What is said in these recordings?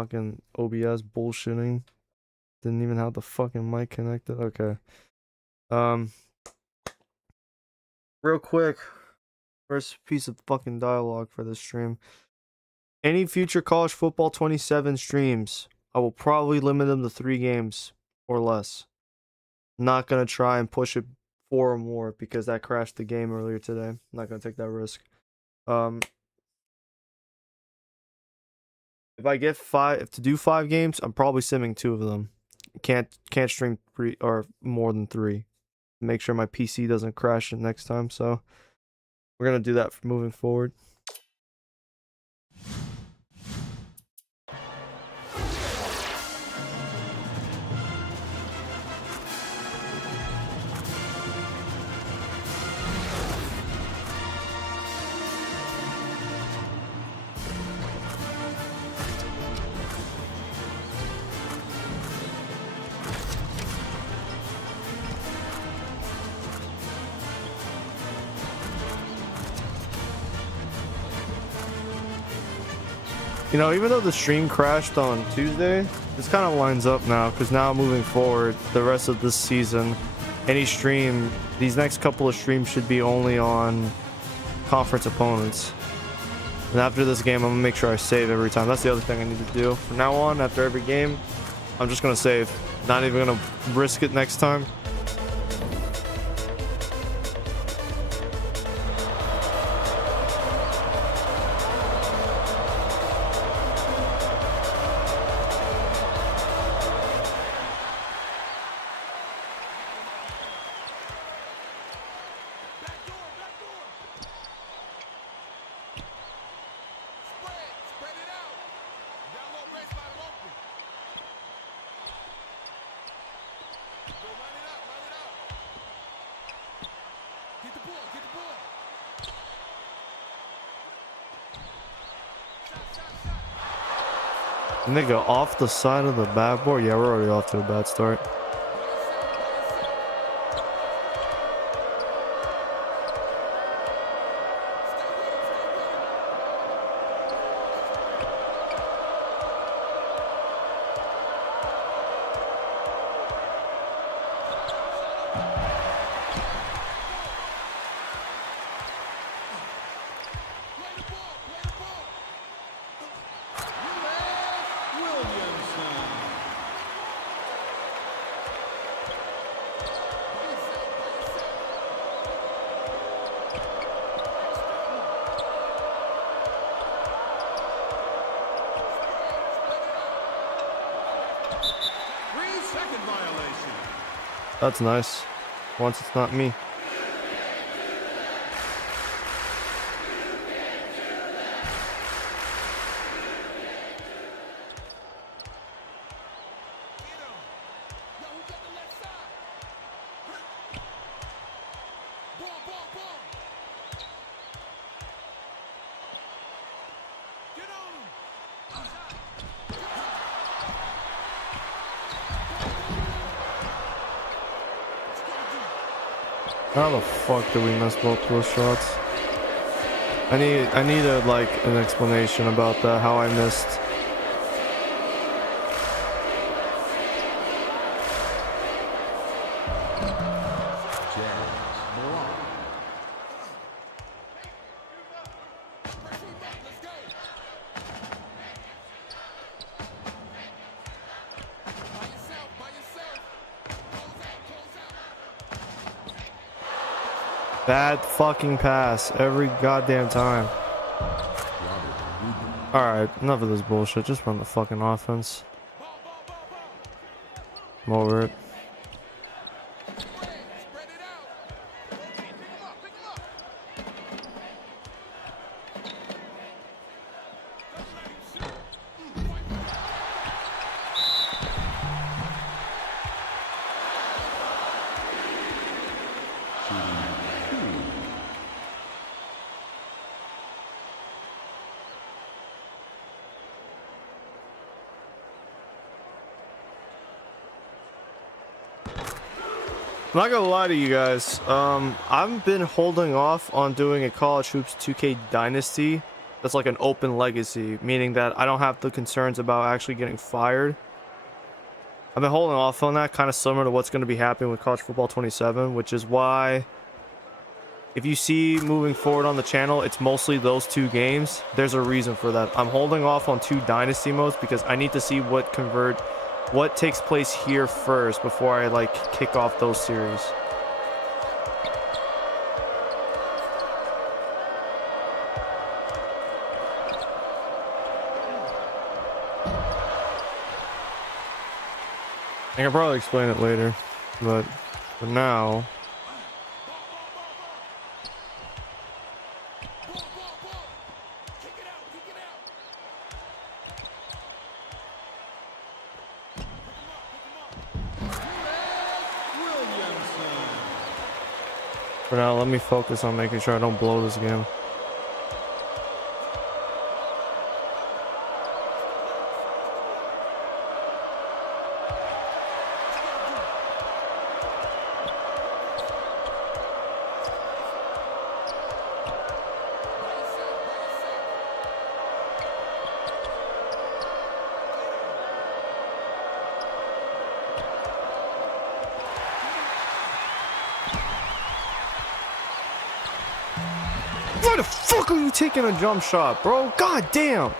fucking OBS bullshitting. Didn't even have the fucking mic connected. Okay. Um, real quick, first piece of fucking dialogue for this stream. Any future college football 27 streams, I will probably limit them to 3 games or less. Not gonna try and push it 4 or more because that crashed the game earlier today. I'm not gonna take that risk. If I get 5 to do 5 games, I'm probably simming 2 of them. Can't stream 3 or more than 3. Make sure my PC doesn't crash it next time. So we're gonna do that for moving forward. You know, even though the stream crashed on Tuesday, this kind of lines up now, because now moving forward, the rest of this season, any stream, these next couple of streams should be only on conference opponents. And after this game, I'm gonna make sure I save every time. That's the other thing I need to do. From now on, after every game, I'm just gonna save. Not even gonna risk it next time. Nigga, off the side of the backboard? Yeah, we're already off to a bad start. That's nice. Once it's not me. How the fuck did we miss both those shots? I need like an explanation about that, how I missed. Bad fucking pass every goddamn time. Alright, enough of this bullshit. Just run the fucking offense. I'm over it. I'm not gonna lie to you guys, I've been holding off on doing a College Hoops 2K Dynasty that's like an open legacy, meaning that I don't have the concerns about actually getting fired. I've been holding off on that, kind of similar to what's going to be happening with College Football 27, which is why if you see moving forward on the channel, it's mostly those 2 games. There's a reason for that. I'm holding off on 2 dynasty modes because I need to see what takes place here first before I like kick off those series. I can probably explain it later, but for now, let me focus on making sure I don't blow this game. Why the fuck are you taking a jump shot, bro? God damn.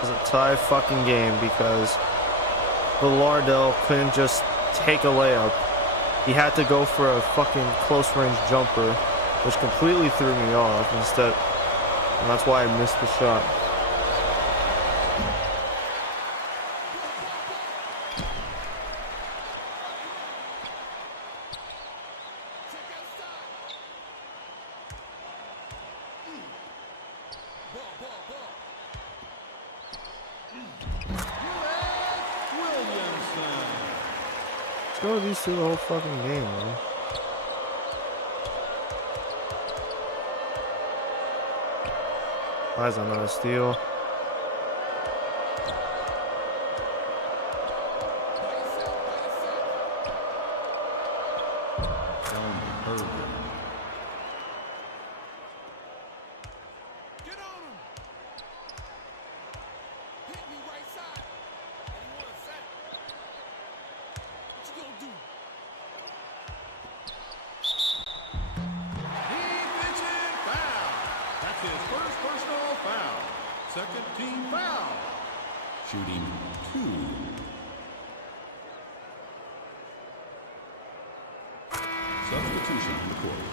It's a tie fucking game because Villardell couldn't just take a layup. He had to go for a fucking close range jumper, which completely threw me off instead. And that's why I missed the shot. Let's go to these 2 the whole fucking game, man. Why is that not a steal? Second team foul. Shooting 2. Substitution on the court.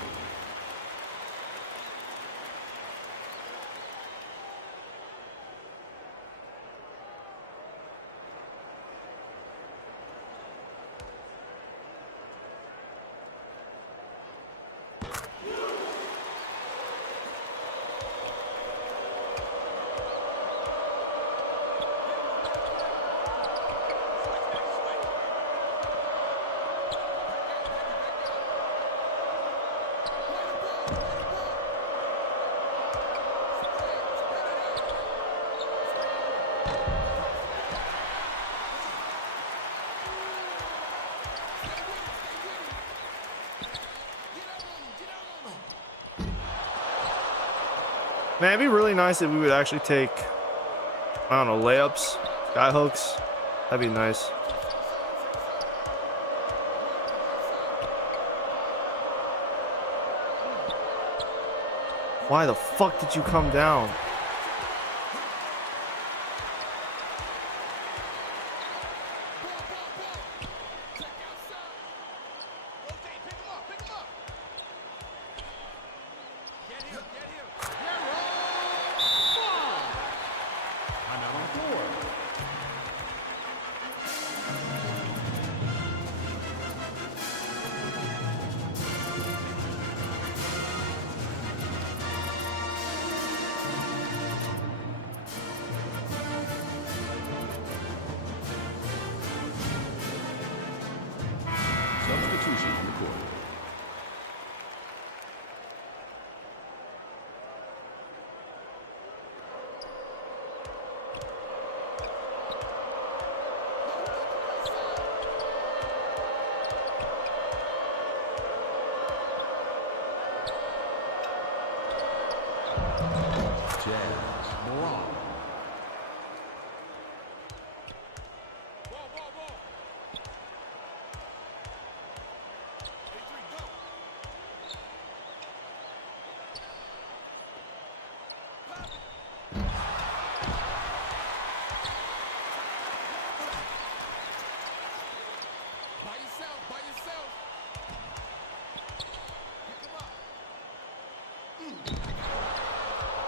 Man, it'd be really nice if we would actually take, I don't know, layups, sky hooks. That'd be nice. Why the fuck did you come down? Substitution on the court.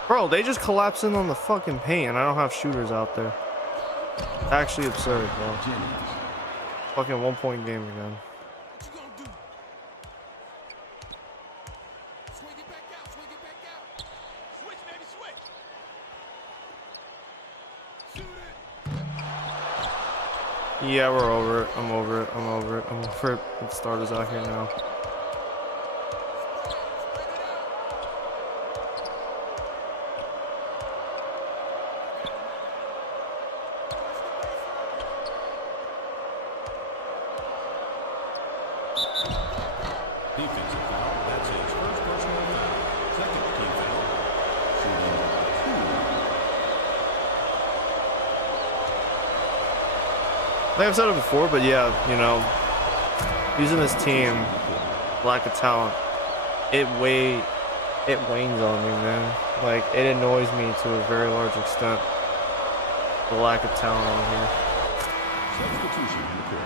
Bro, they just collapse in on the fucking paint and I don't have shooters out there. Actually absurd, bro. Fucking 1-point game again. Yeah, we're over it. I'm over it. I'm over it. I'm over it. The starters out here now. Defensive foul. That's his first personal foul. Second team foul. Shooting 2. Like I've said it before, but yeah, you know, using this team, lack of talent, it wanes on me, man. Like, it annoys me to a very large extent, the lack of talent on here. Substitution on the court.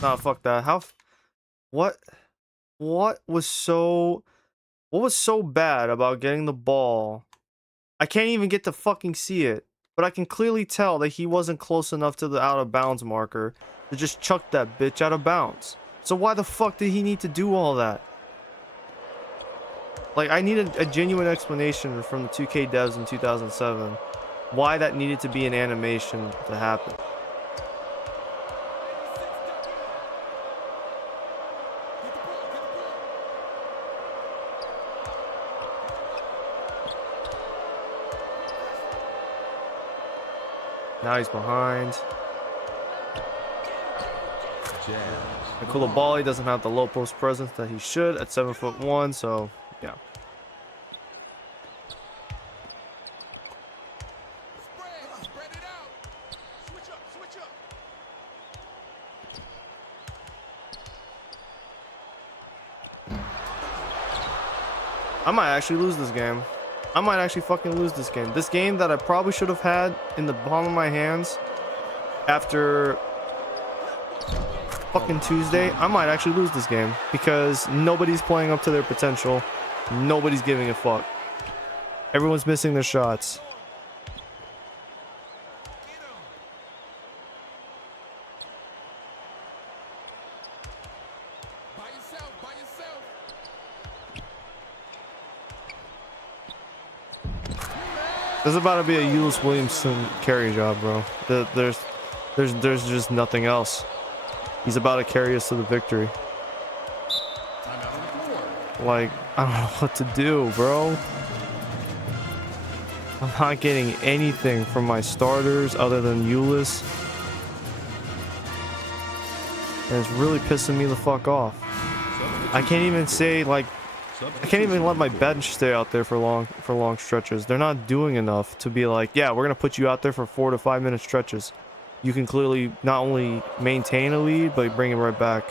Nah, fuck that. What was so bad about getting the ball? I can't even get to fucking see it, but I can clearly tell that he wasn't close enough to the out of bounds marker to just chuck that bitch out of bounds. So why the fuck did he need to do all that? Like, I needed a genuine explanation from the 2K devs in 2007 why that needed to be an animation to happen. Now he's behind. And Koulibaly doesn't have the low post presence that he should at 7'1", so yeah. I might actually lose this game. I might actually fucking lose this game. This game that I probably should have had in the palm of my hands after fucking Tuesday, I might actually lose this game because nobody's playing up to their potential. Nobody's giving a fuck. Everyone's missing their shots. This is about to be a Ulyss Williamson carry job, bro. There's just nothing else. He's about to carry us to the victory. Like, I don't know what to do, bro. I'm not getting anything from my starters other than Ulyss. And it's really pissing me the fuck off. I can't even say, like, I can't even let my bench stay out there for long stretches. They're not doing enough to be like, yeah, we're gonna put you out there for 4 to 5 minute stretches. You can clearly not only maintain a lead, but bring it right back.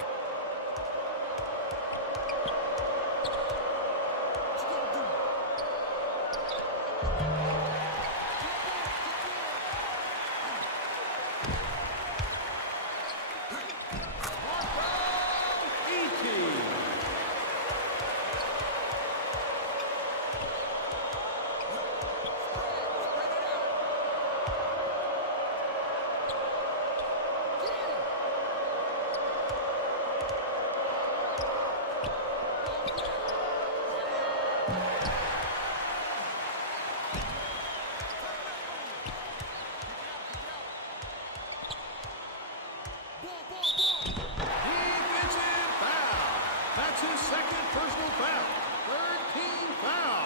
personal foul. Third team foul.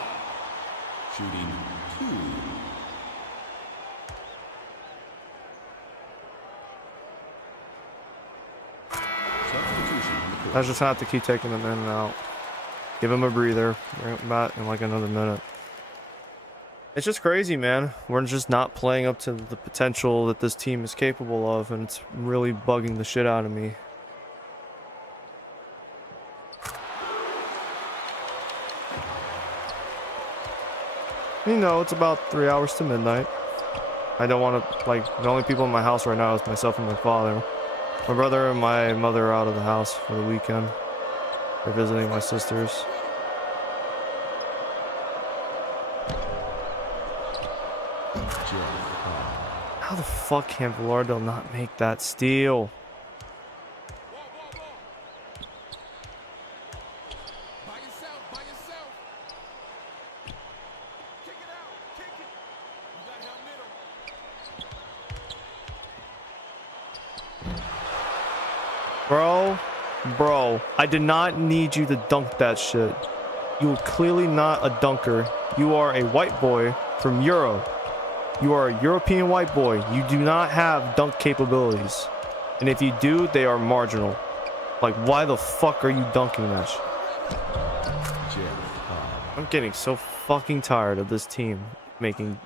Shooting 2. Substitution on the court. I just have to keep taking them in and out. Give him a breather. Bring him back in like another minute. It's just crazy, man. We're just not playing up to the potential that this team is capable of, and it's really bugging the shit out of me. You know, it's about 3 hours to midnight. I don't want to, like, the only people in my house right now is myself and my father. My brother and my mother are out of the house for the weekend. They're visiting my sisters. How the fuck can Velardo not make that steal? By yourself, by yourself. Kick it out, kick it. You got help middle. Bro, I did not need you to dunk that shit. You are clearly not a dunker. You are a white boy from Euro. You are a European white boy. You do not have dunk capabilities. And if you do, they are marginal. Like, why the fuck are you dunking that shit? I'm getting so fucking tired of this team making...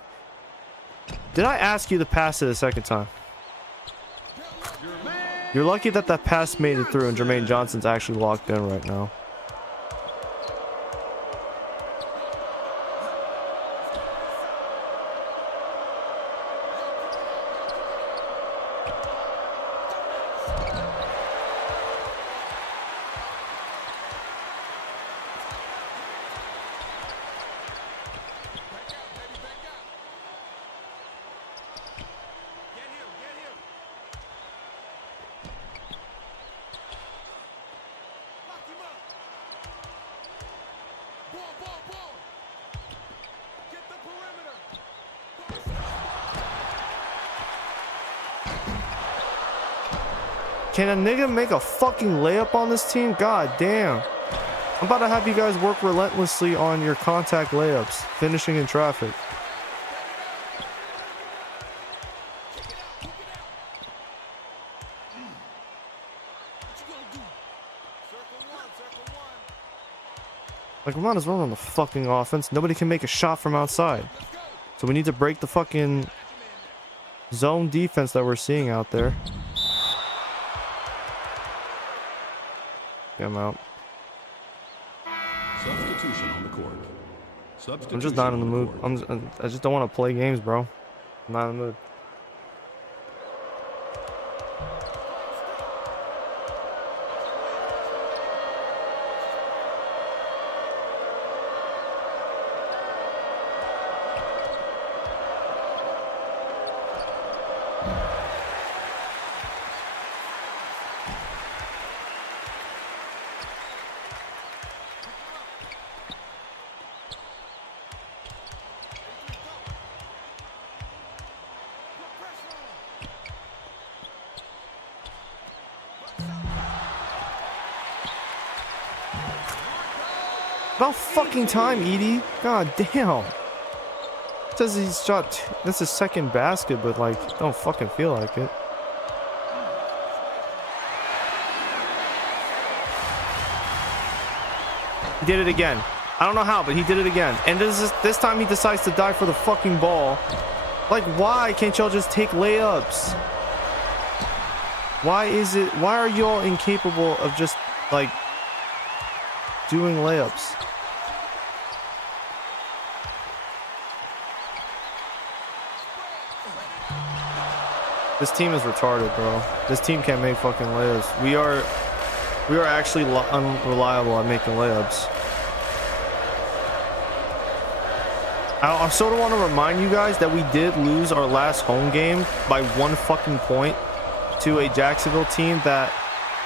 Did I ask you to pass it a second time? You're lucky that that pass made it through and Jermaine Johnson's actually locked in right now. Can a nigga make a fucking layup on this team? God damn. I'm about to have you guys work relentlessly on your contact layups, finishing in traffic. Like, we might as well run the fucking offense. Nobody can make a shot from outside. So we need to break the fucking zone defense that we're seeing out there. Get him out. Substitution on the court. I'm just not in the mood. I just don't want to play games, bro. I'm not in the mood. About fucking time, Edie. God damn. It says he's shot. That's his second basket, but like, don't fucking feel like it. He did it again. I don't know how, but he did it again. And this time he decides to dive for the fucking ball. Like, why can't y'all just take layups? Why are y'all incapable of just like doing layups? This team is retarded, bro. This team can't make fucking layups. We are actually unreliable at making layups. I sort of want to remind you guys that we did lose our last home game by 1 fucking point to a Jacksonville team that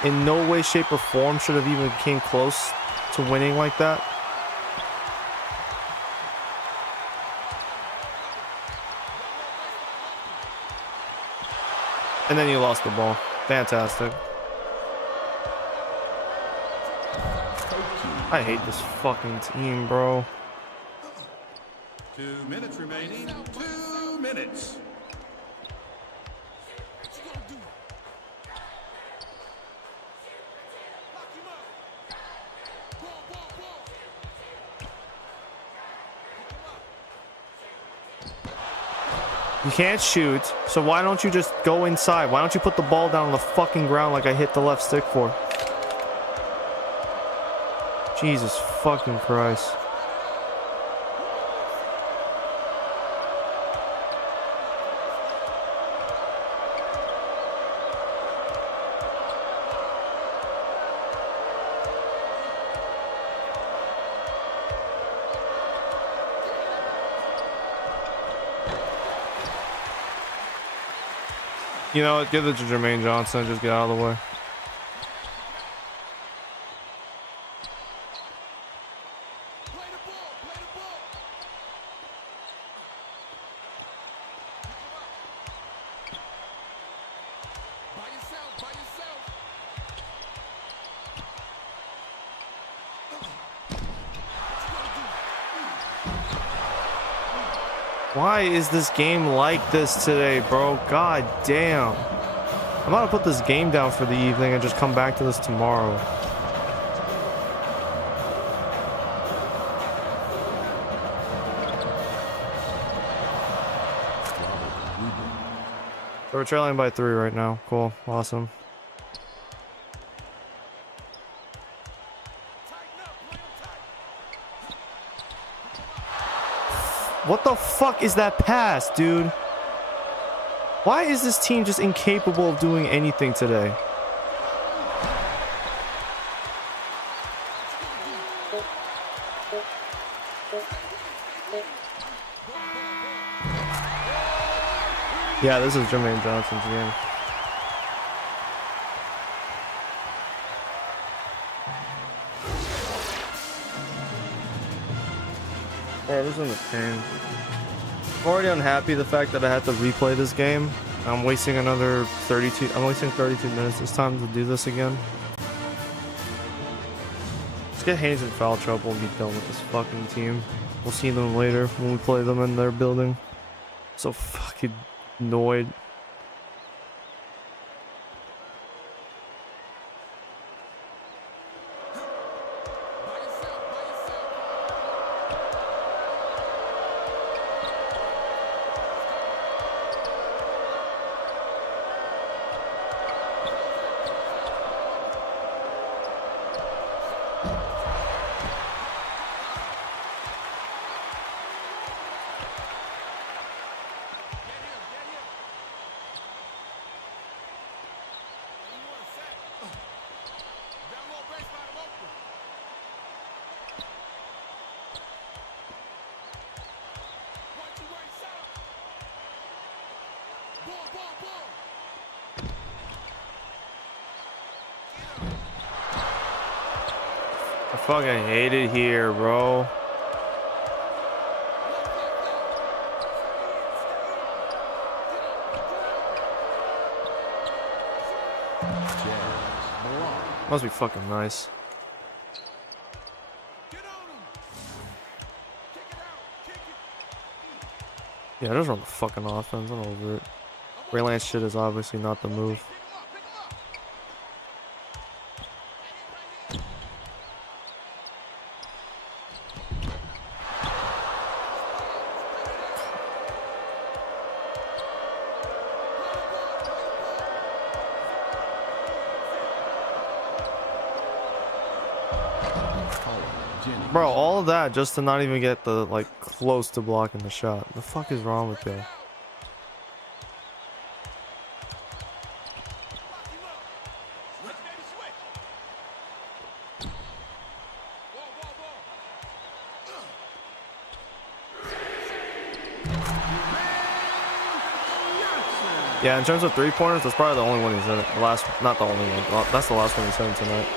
in no way, shape, or form should have even came close to winning like that. And then you lost the ball. Fantastic. I hate this fucking team, bro. 2 minutes remaining. 2 minutes. You can't shoot, so why don't you just go inside? Why don't you put the ball down on the fucking ground like I hit the left stick for? Jesus fucking Christ. You know what? Give it to Jermaine Johnson. Just get out of the way. Why is this game like this today, bro? God damn. I'm gonna put this game down for the evening and just come back to this tomorrow. So we're trailing by 3 right now. Cool. Awesome. What the fuck is that pass, dude? Why is this team just incapable of doing anything today? Yeah, this is Jermaine Johnson's game. Bro, this is a pain. I'm already unhappy the fact that I had to replay this game. I'm wasting another 32. I'm wasting 32 minutes this time to do this again. Let's get Haynes in foul trouble and be done with this fucking team. We'll see them later when we play them in their building. So fucking annoyed. I fucking hate it here, bro. Must be fucking nice. Yeah, just run the fucking offense. I'm over it. Raylan's shit is obviously not the move. Bro, all of that just to not even get the, like, close to blocking the shot. The fuck is wrong with you? Yeah, in terms of 3-pointers, that's probably the only one he's in. The last, not the only one. That's the last one he's in tonight.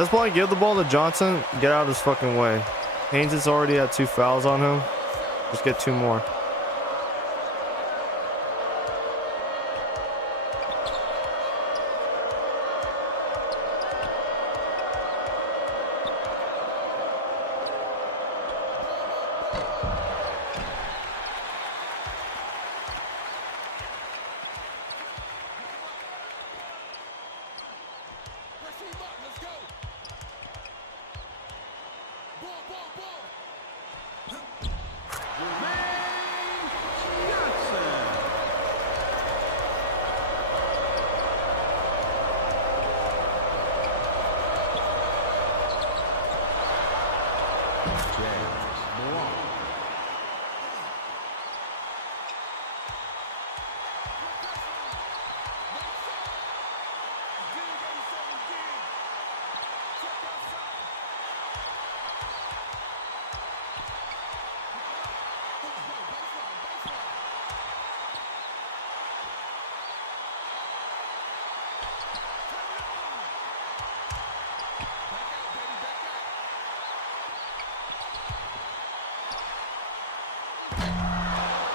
this point, give the ball to Johnson. Get out of his fucking way. Haynes has already had 2 fouls on him. Just get 2 more.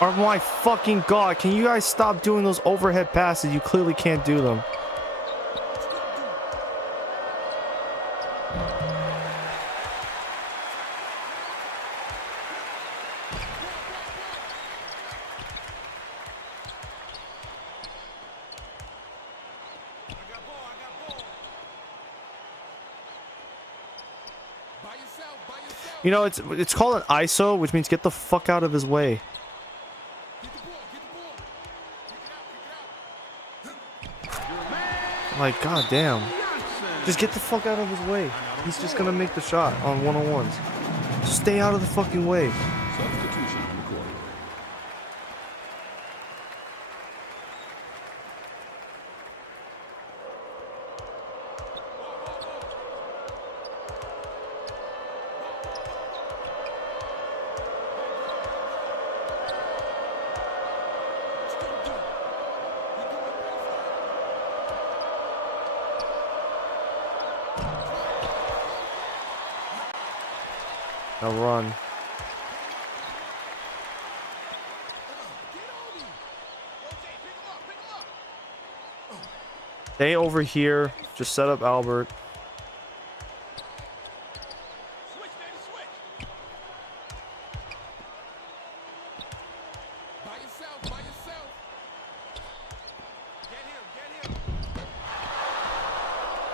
Oh my fucking god, can you guys stop doing those overhead passes? You clearly can't do them. You know, it's called an ISO, which means get the fuck out of his way. Like, goddamn. Just get the fuck out of his way. He's just gonna make the shot on one-on-ones. Just stay out of the fucking way. Substitution recorded. Now run. Stay over here. Just set up Albert.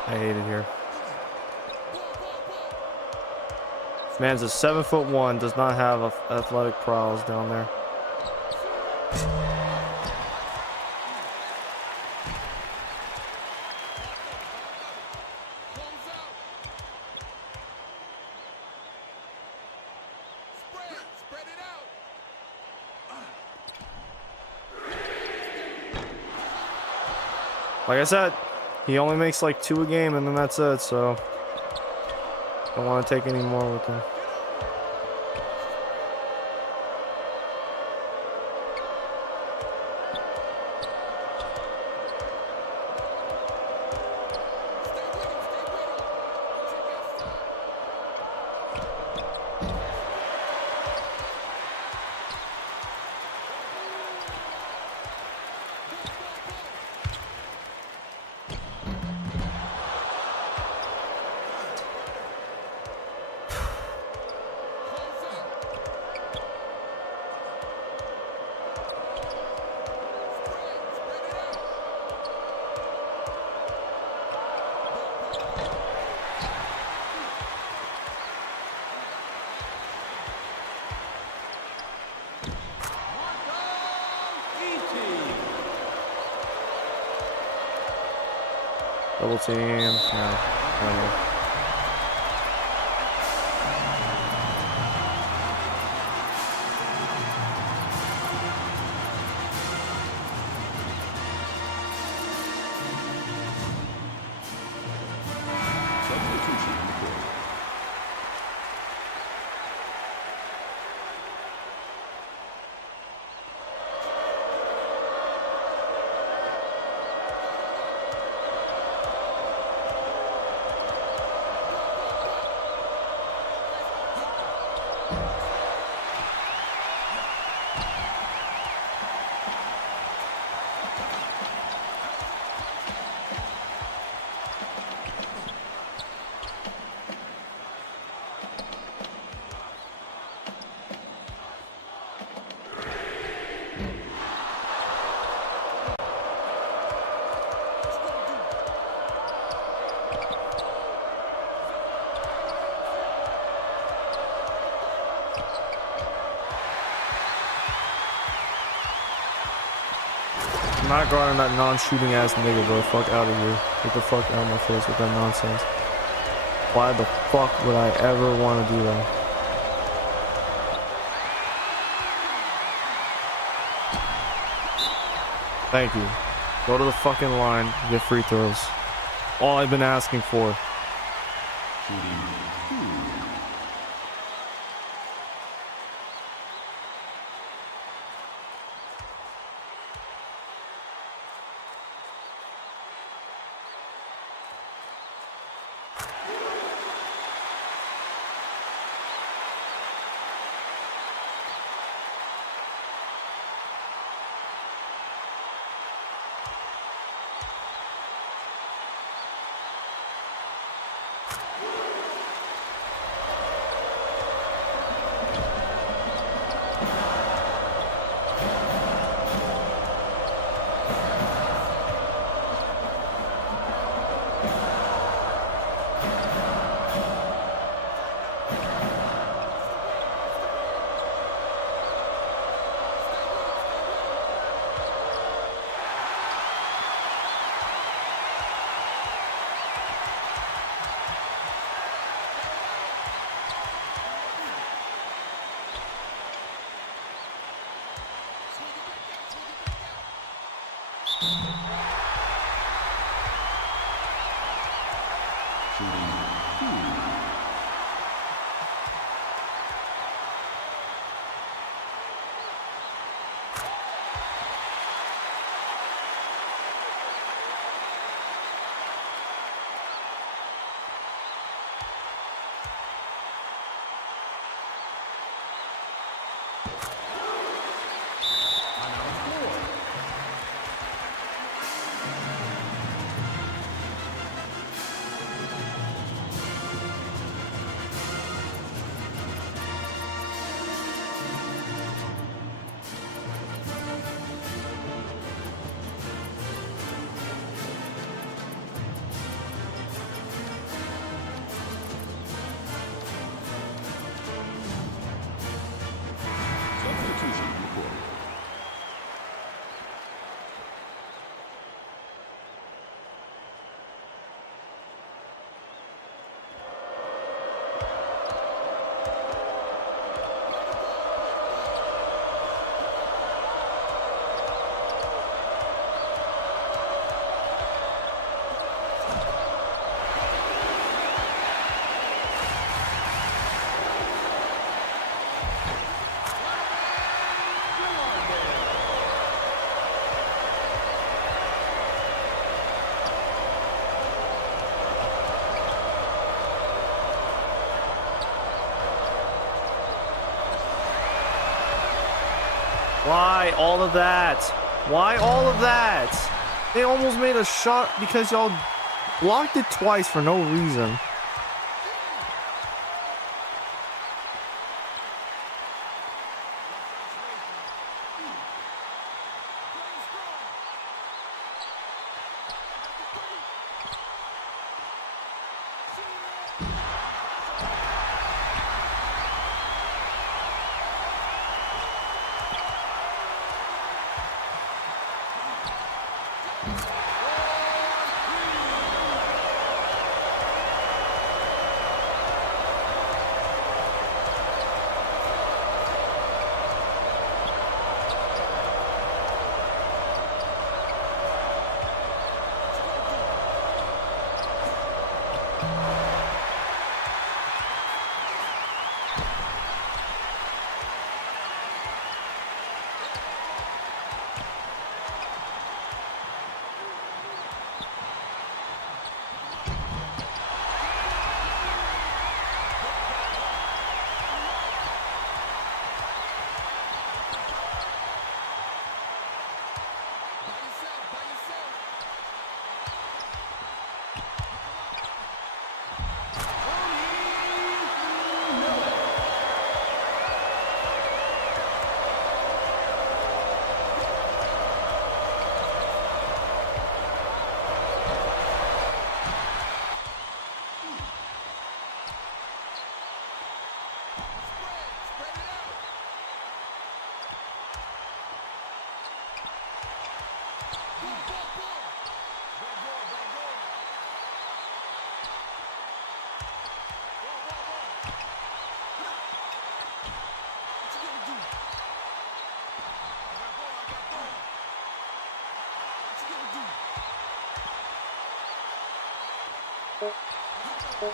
I hate it here. This man's a 7'1", does not have athletic prowess down there. Like I said, he only makes like 2 a game and then that's it, so don't want to take any more with him. Double team. No. Substitution recorded. I'm not guarding that non-shooting ass nigga, bro. Fuck out of here. Get the fuck out of my face with that nonsense. Why the fuck would I ever want to do that? Thank you. Go to the fucking line, get free throws. All I've been asking for. Substitution report. Why all of that? Why all of that? They almost made a shot because y'all blocked it twice for no reason. All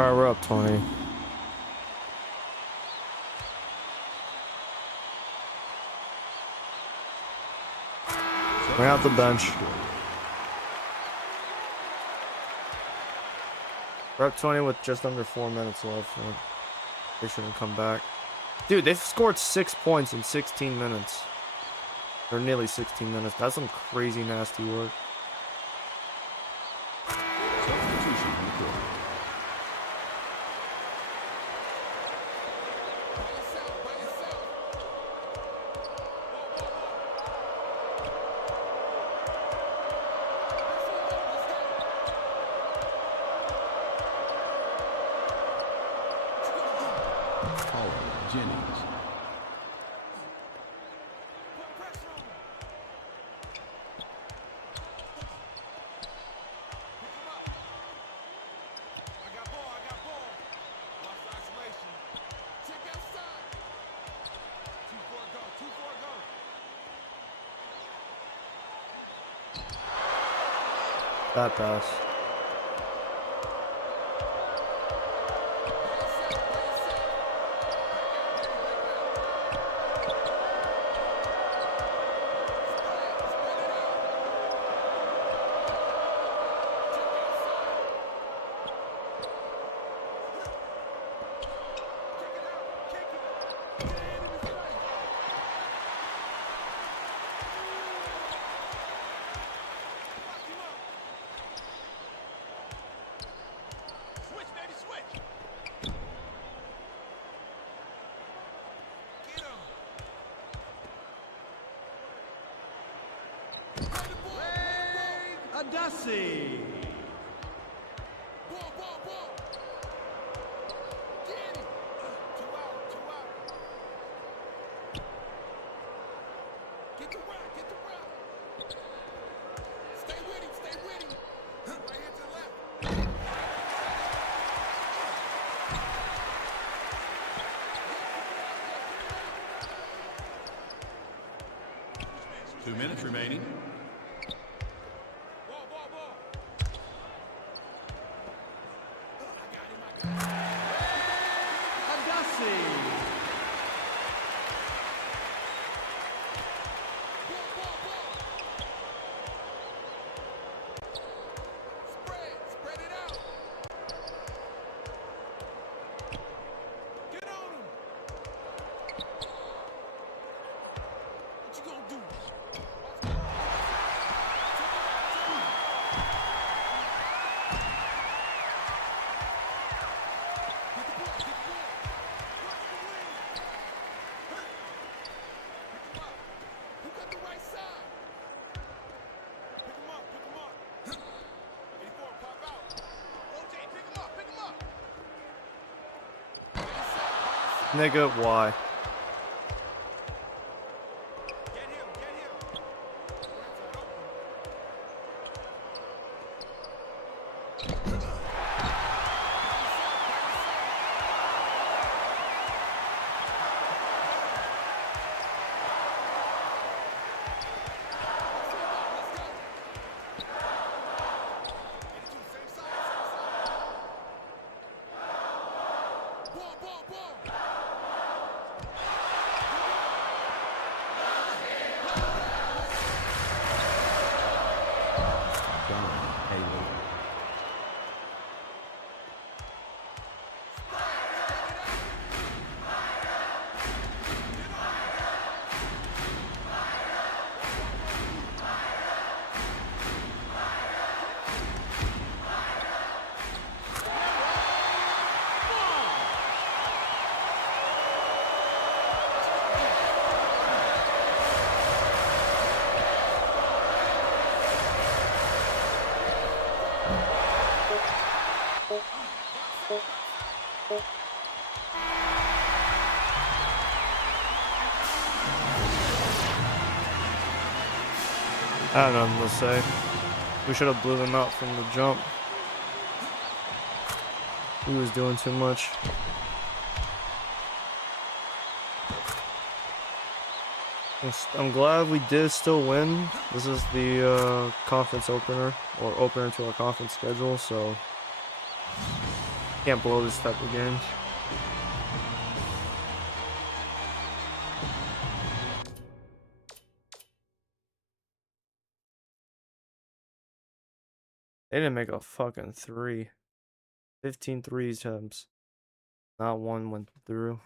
right, we're up 20. Bring out the bench. We're up 20 with just under 4 minutes left. So they shouldn't come back. Dude, they've scored 6 points in 16 minutes. Or nearly 16 minutes. That's some crazy nasty work. Jennings. That pass. Adasi. Get the rock, get the rock. Stay with him, stay with him. Right here to the left. 2 minutes remaining. Nigga, why? Ball, ball, ball. I have nothing to say. We should have blew them out from the jump. He was doing too much. I'm glad we did still win. This is the conference opener, or opener to our conference schedule, so can't blow this type of games. They didn't make a fucking 15 three attempts. Not one went through.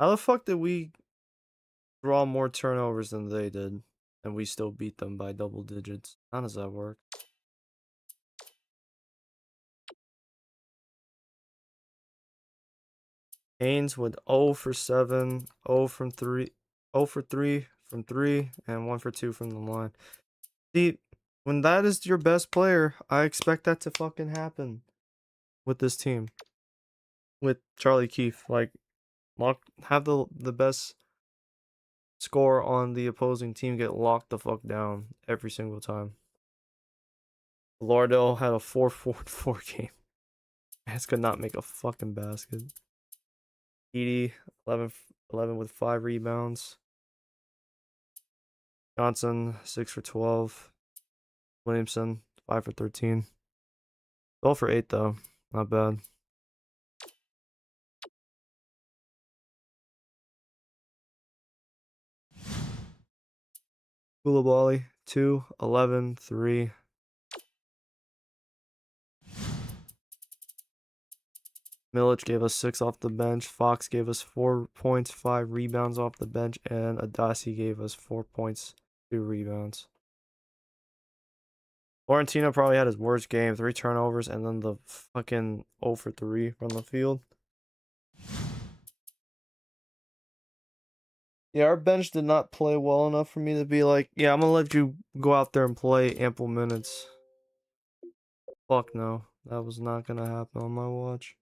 How the fuck did we draw more turnovers than they did, and we still beat them by double digits? How does that work? Haynes with 0 for 7, 0 from 3, 0 for 3 from 3, and 1 for 2 from the line. See, when that is your best player, I expect that to fucking happen with this team. With Charlie Keefe, like, have the best score on the opposing team get locked the fuck down every single time. Lardell had a 4-4 game. This could not make a fucking basket. Edie, 11 with 5 rebounds. Johnson, 6 for 12. Williamson, 5 for 13. 12 for 8, though. Not bad. Koulibaly, 2, 11, 3. Milic gave us 6 off the bench. Fox gave us 4 points, 5 rebounds off the bench. And Adasi gave us 4 points, 2 rebounds. Florentino probably had his worst game. 3 turnovers and then the fucking 0 for 3 from the field. Yeah, our bench did not play well enough for me to be like, yeah, I'm gonna let you go out there and play ample minutes. Fuck no. That was not gonna happen on my watch.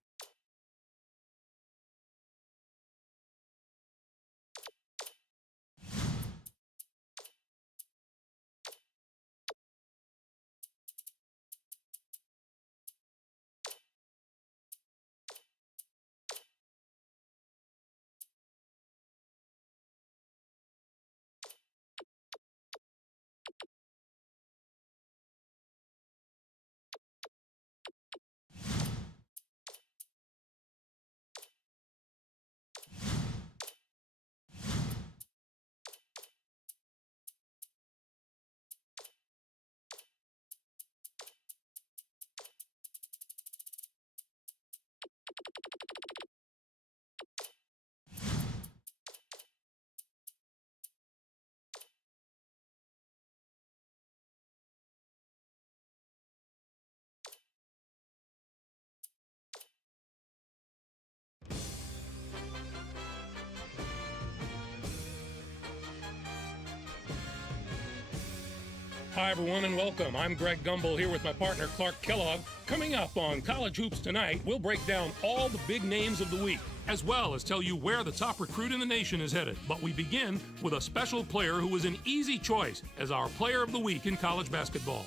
Hi, everyone, and welcome. I'm Greg Gumbel here with my partner, Clark Kellogg. Coming up on College Hoops Tonight, we'll break down all the big names of the week, as well as tell you where the top recruit in the nation is headed. But we begin with a special player who was an easy choice as our player of the week in college basketball.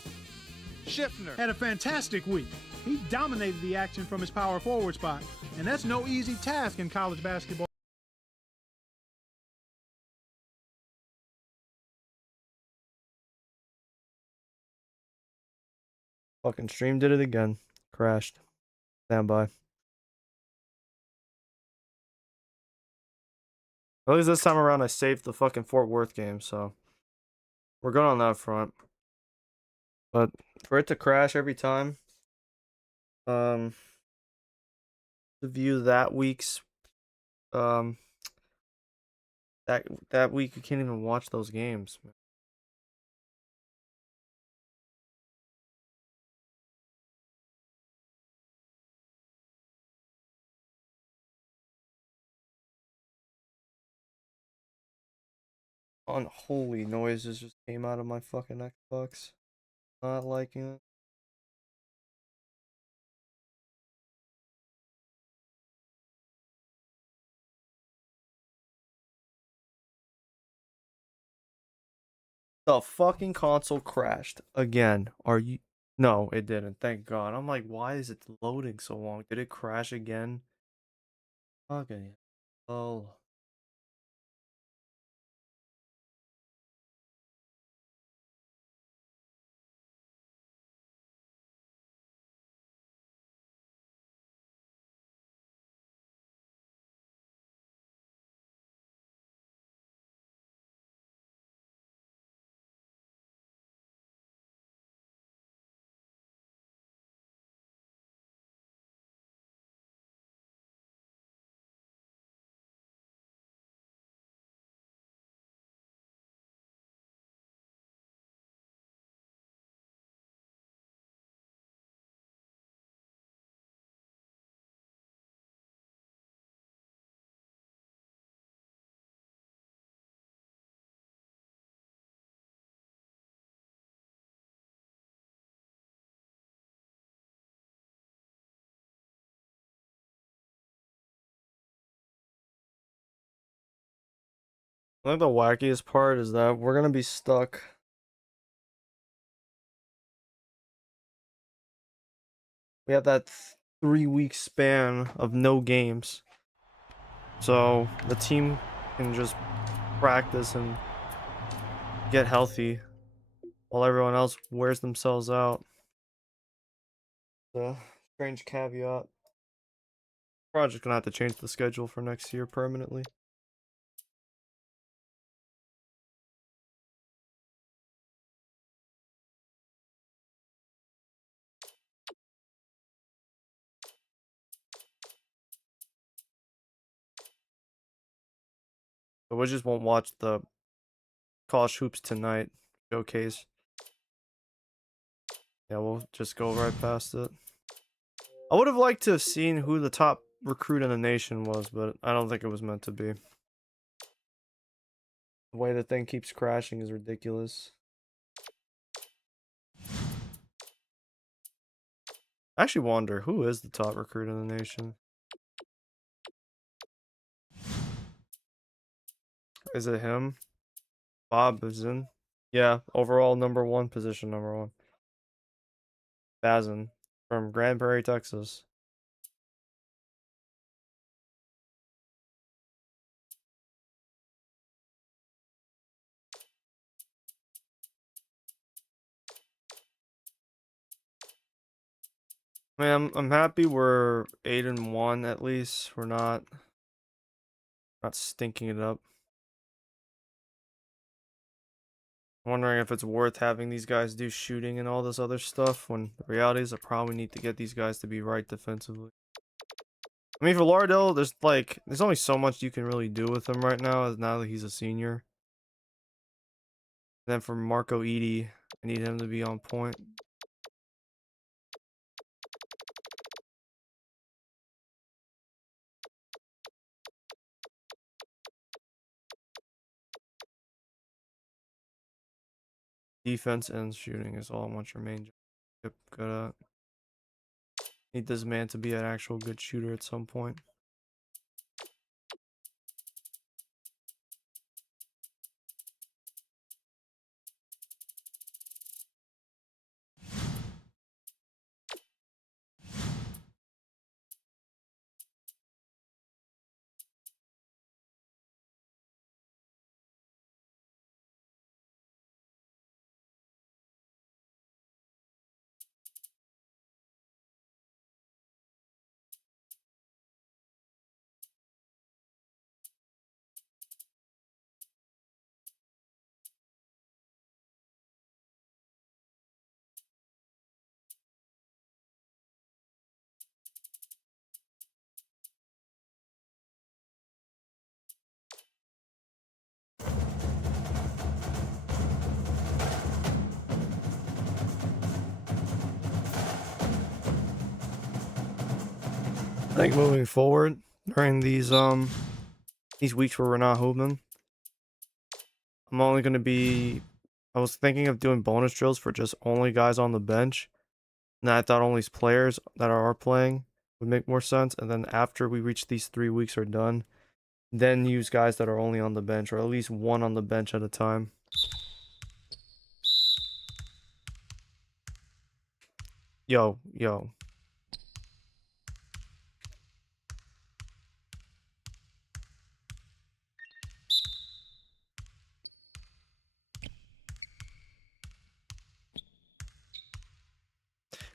Schiffner had a fantastic week. He dominated the action from his power forward spot, and that's no easy task in college basketball. Fucking stream did it again. Crashed. Stand by. At least this time around, I saved the fucking Fort Worth game, so we're good on that front. But for it to crash every time, to view that week's, um, that week you can't even watch those games. Unholy noises just came out of my fucking Xbox. Not liking it. The fucking console crashed again. Are you? No, it didn't. Thank God. I'm like, why is it loading so long? Did it crash again? Okay. Oh. I think the wackiest part is that we're gonna be stuck. We have that 3 week span of no games. So the team can just practice and get healthy while everyone else wears themselves out. The strange caveat. Probably just gonna have to change the schedule for next year permanently. But we just won't watch the college hoops tonight showcase. Yeah, we'll just go right past it. I would have liked to have seen who the top recruit in the nation was, but I don't think it was meant to be. The way the thing keeps crashing is ridiculous. I actually wonder, who is the top recruit in the nation? Is it him? Bob is in? Yeah, overall number one, position number one. Bazin from Grand Prairie, Texas. Man, I'm happy we're 8-1 at least. We're not stinking it up. I'm wondering if it's worth having these guys do shooting and all this other stuff when the reality is I probably need to get these guys to be right defensively. I mean, for Lardell, there's only so much you can really do with him right now that he's a senior. And then for Marco Edie, I need him to be on point. Defense and shooting is all I want your main job good at. Need this man to be an actual good shooter at some point. I think moving forward during these weeks where we're not hooping, I'm only gonna be. I was thinking of doing bonus drills for just only guys on the bench. And I thought only players that are playing would make more sense. And then after we reach these 3 weeks are done, then use guys that are only on the bench, or at least one on the bench at a time. Yo, yo.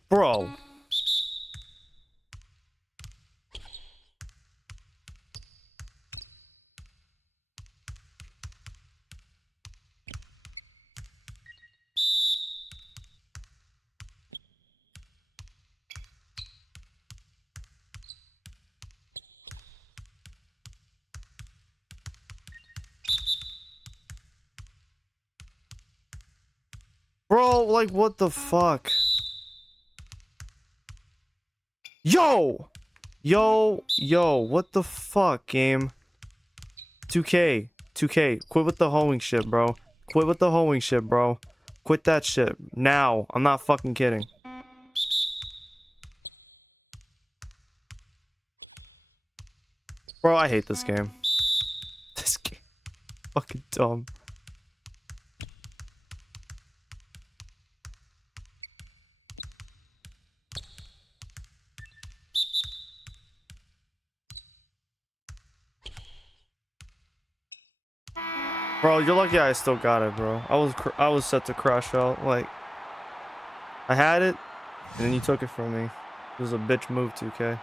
Bro. Bro, like, what the fuck? Yo! Yo, what the fuck, game? 2K, 2K, quit with the hoeing shit, bro. Quit with the hoeing shit, bro. Quit that shit. Now. I'm not fucking kidding. Bro, I hate this game. This game. Fucking dumb. Bro, you're lucky I still got it, bro. I was set to crash out. Like, I had it, and then you took it from me. It was a bitch move, 2K.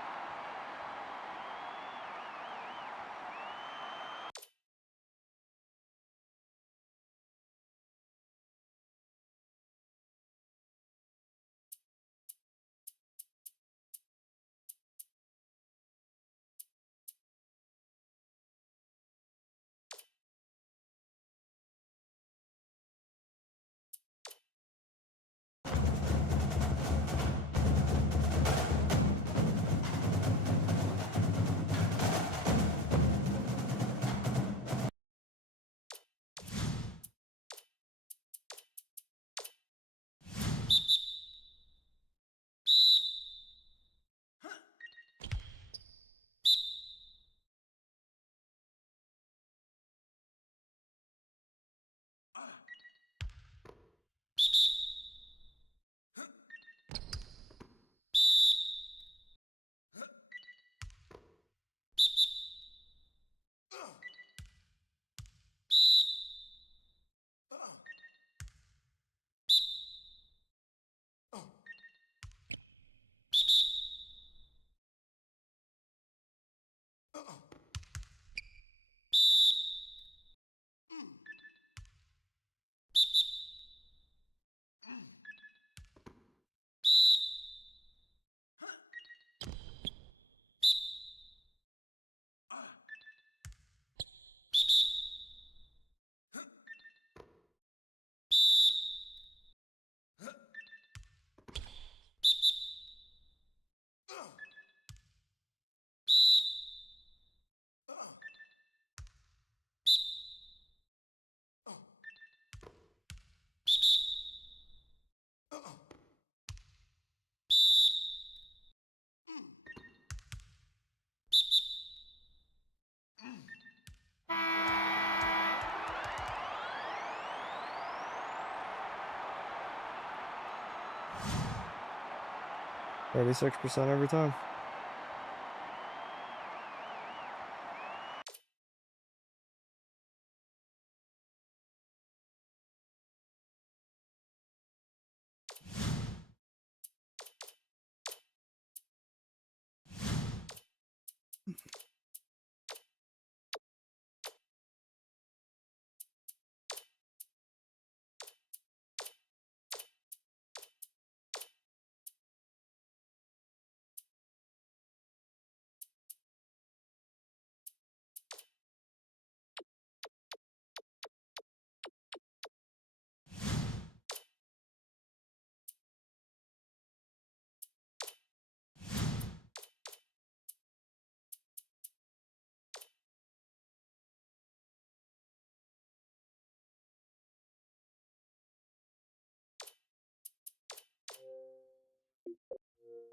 %, every time.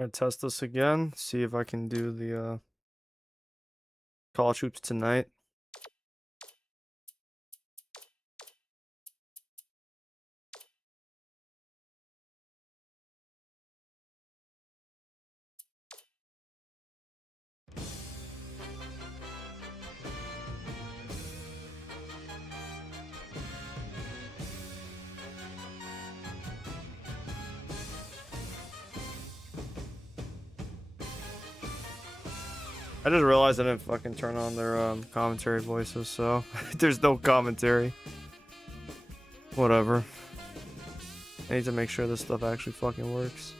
Gonna test this again. See if I can do the college hoops tonight. I just realized I didn't fucking turn on their commentary voices, so there's no commentary. Whatever. I need to make sure this stuff actually fucking works.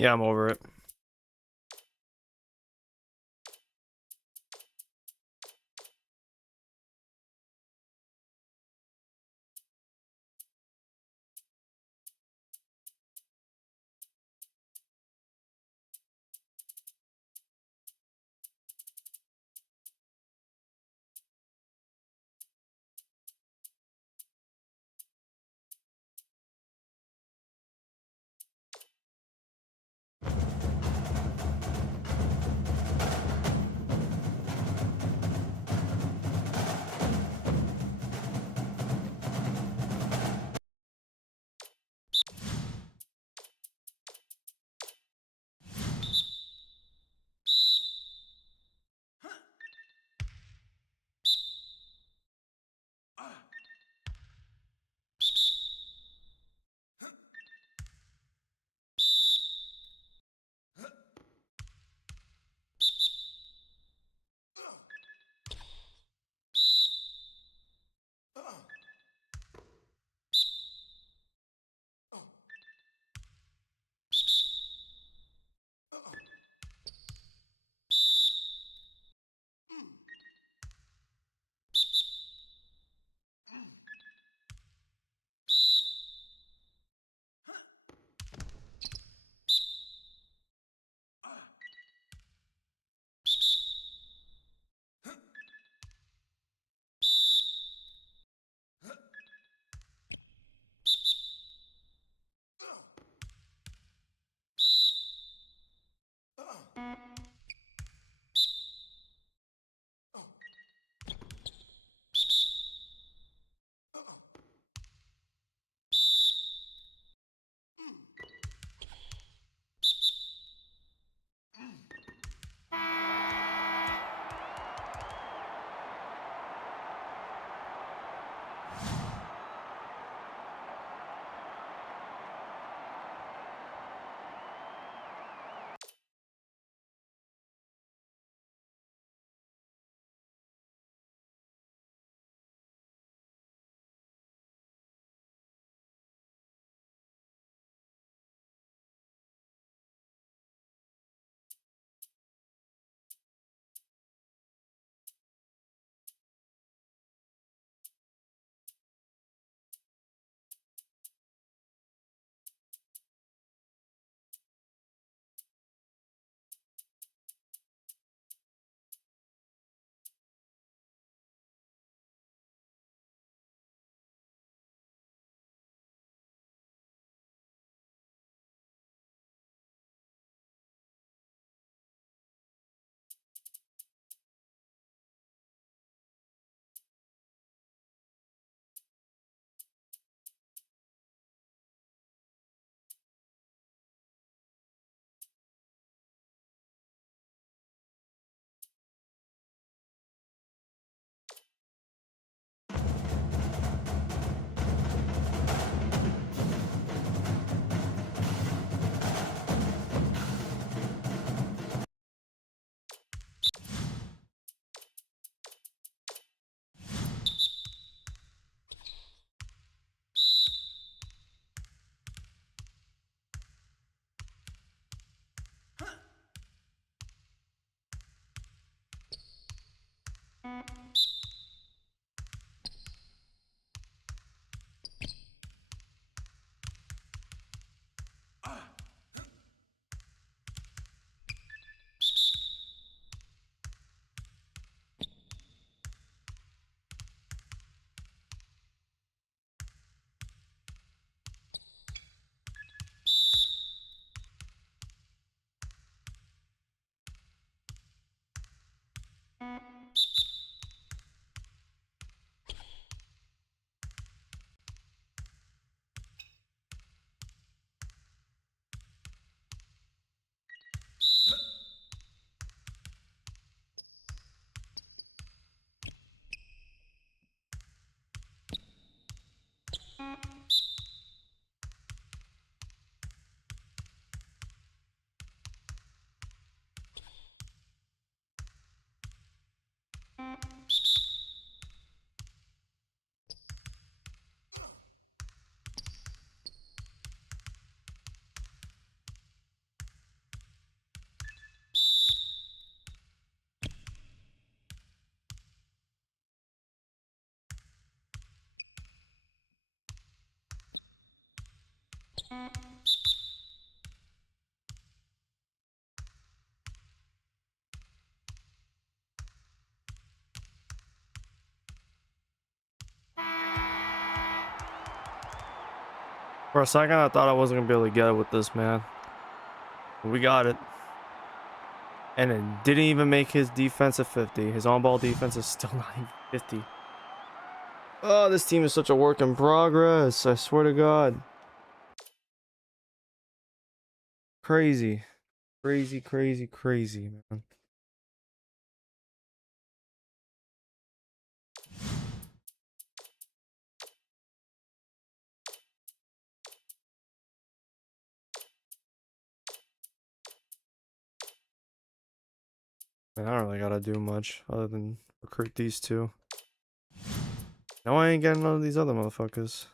Yeah, I'm over it. For a second, I thought I wasn't gonna be able to get it with this, man. We got it. And it didn't even make his defense a 50. His on-ball defense is still not even 50. Oh, this team is such a work in progress. I swear to God. Crazy. Crazy, crazy, crazy, man. Man, I don't really gotta do much other than recruit these two. No, I ain't getting none of these other motherfuckers.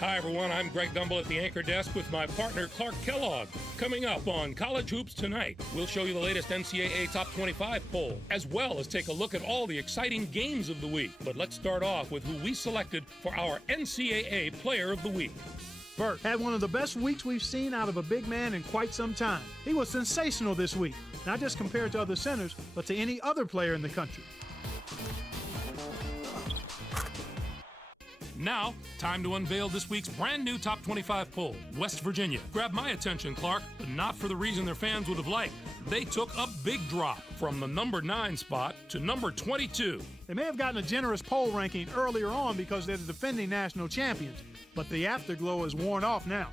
Hi, everyone. I'm Greg Gumbel at the anchor desk with my partner, Clark Kellogg. Coming up on College Hoops Tonight, we'll show you the latest NCAA Top 25 poll, as well as take a look at all the exciting games of the week. But let's start off with who we selected for our NCAA Player of the Week. Burke had one of the best weeks we've seen out of a big man in quite some time. He was sensational this week, not just compared to other centers, but to any other player in the country. Now, time to unveil this week's brand new Top 25 poll. West Virginia grabbed my attention, Clark, but not for the reason their fans would have liked. They took a big drop from the number 9 spot to number 22. They may have gotten a generous poll ranking earlier on because they're the defending national champions, but the afterglow is worn off now.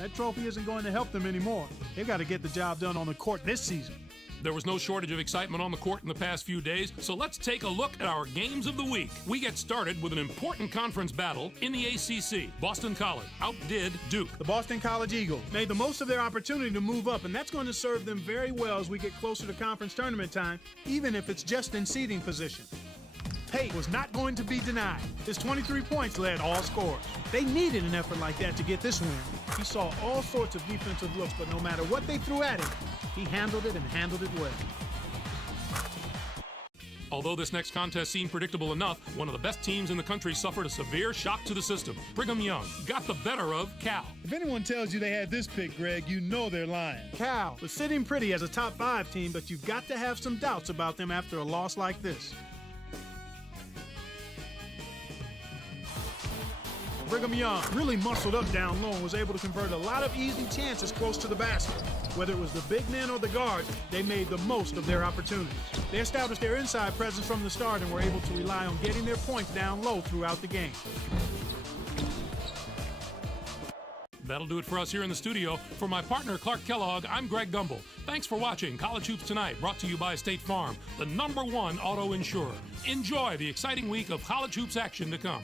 That trophy isn't going to help them anymore. They've got to get the job done on the court this season. There was no shortage of excitement on the court in the past few days, so let's take a look at our games of the week. We get started with an important conference battle in the ACC. Boston College outdid Duke. The Boston College Eagles made the most of their opportunity to move up, and that's going to serve them very well as we get closer to conference tournament time, even if it's just in seeding position. Pate was not going to be denied. His 23 points led all scorers. They needed an effort like that to get this win. He saw all sorts of defensive looks, but no matter what they threw at him, he handled it and handled it well. Although this next contest seemed predictable enough, one of the best teams in the country suffered a severe shock to the system. Brigham Young got the better of Cal. If anyone tells you they had this pick, Greg, you know they're lying. Cal was sitting pretty as a top 5 team, but you've got to have some doubts about them after a loss like this. Brigham Young really muscled up down low and was able to convert a lot of easy chances close to the basket. Whether it was the big men or the guards, they made the most of their opportunities. They established their inside presence from the start and were able to rely on getting their points down low throughout the game. That'll do it for us here in the studio. For my partner, Clark Kellogg, I'm Greg Gumbel. Thanks for watching College Hoops Tonight, brought to you by State Farm, the #1 auto insurer. Enjoy the exciting week of college hoops action to come.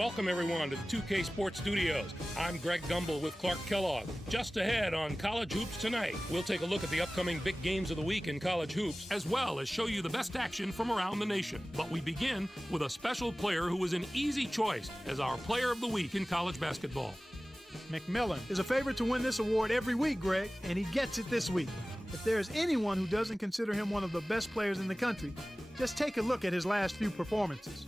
Welcome, everyone, to the 2K Sports Studios. I'm Greg Gumbel with Clark Kellogg. Just ahead on College Hoops Tonight, we'll take a look at the upcoming big games of the week in college hoops, as well as show you the best action from around the nation. But we begin with a special player who was an easy choice as our Player of the Week in college basketball. McMillan is a favorite to win this award every week, Greg, and he gets it this week. If there's anyone who doesn't consider him one of the best players in the country, just take a look at his last few performances.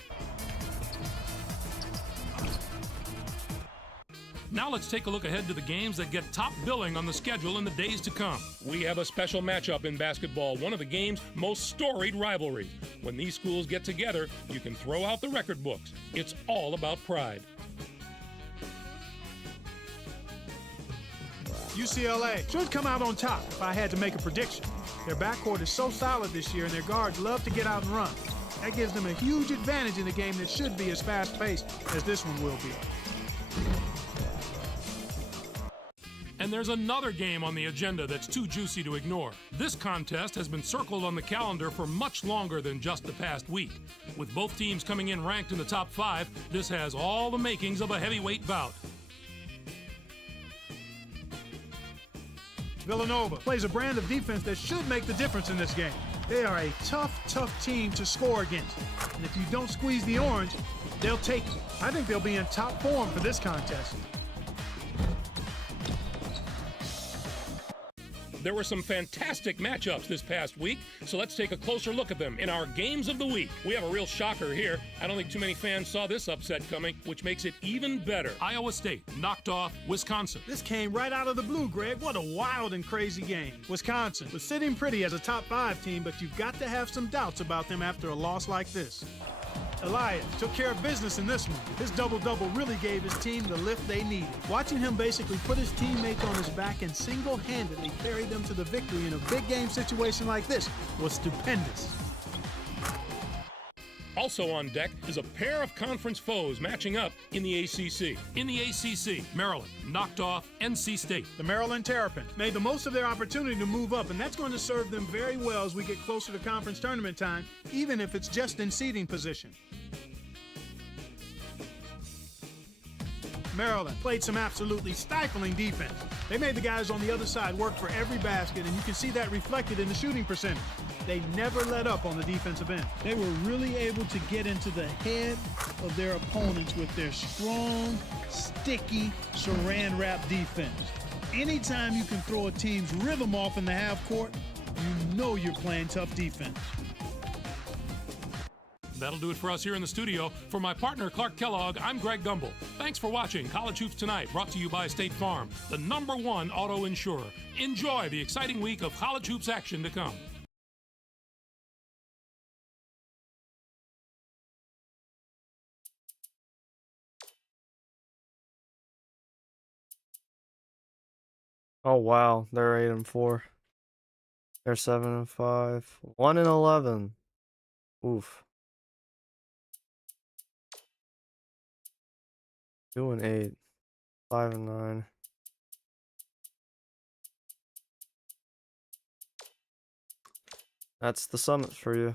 Now let's take a look ahead to the games that get top billing on the schedule in the days to come. We have a special matchup in basketball, one of the game's most storied rivalries. When these schools get together, you can throw out the record books. It's all about pride. UCLA should come out on top if I had to make a prediction. Their backcourt is so solid this year and their guards love to get out and run. That gives them a huge advantage in a game that should be as fast-paced as this one will be. And there's another game on the agenda that's too juicy to ignore. This contest has been circled on the calendar for much longer than just the past week. With both teams coming in ranked in the top 5, this has all the makings of a heavyweight bout. Villanova plays a brand of defense that should make the difference in this game. They are a tough team to score against. And if you don't squeeze the orange, they'll take you. I think they'll be in top form for this contest. There were some fantastic matchups this past week, so let's take a closer look at them in our Games of the Week. We have a real shocker here. I don't think too many fans saw this upset coming, which makes it even better. Iowa State knocked off Wisconsin. This came right out of the blue, Greg. What a wild and crazy game. Wisconsin was sitting pretty as a top 5 team, but you've got to have some doubts about them after a loss like this. Elias took care of business in this one. His double-double really gave his team the lift they needed. Watching him basically put his teammates on his back and single-handedly carry them to the victory in a big game situation like this was stupendous. Also on deck is a pair of conference foes matching up in the ACC. In the ACC, Maryland knocked off NC State. The Maryland Terrapins made the most of their opportunity to move up, and that's going to serve them very well as we get closer to conference tournament time, even if it's just in seeding position. Maryland played some absolutely stifling defense. They made the guys on the other side work for every basket, and you can see that reflected in the shooting percentage. They never let up on the defensive end. They were really able to get into the head of their opponents with their strong, sticky, saran wrap defense. Anytime you can throw a team's rhythm off in the half court, you know you're playing tough defense. That'll do it for us here in the studio. For my partner, Clark Kellogg, I'm Greg Gumbel. Thanks for watching College Hoops Tonight, brought to you by State Farm, the #1 auto insurer. Enjoy the exciting week of college hoops action to come. Oh wow, they're 8-4. They're 7-5. 1-11. Oof. 2-8. 5-9. That's the summit for you.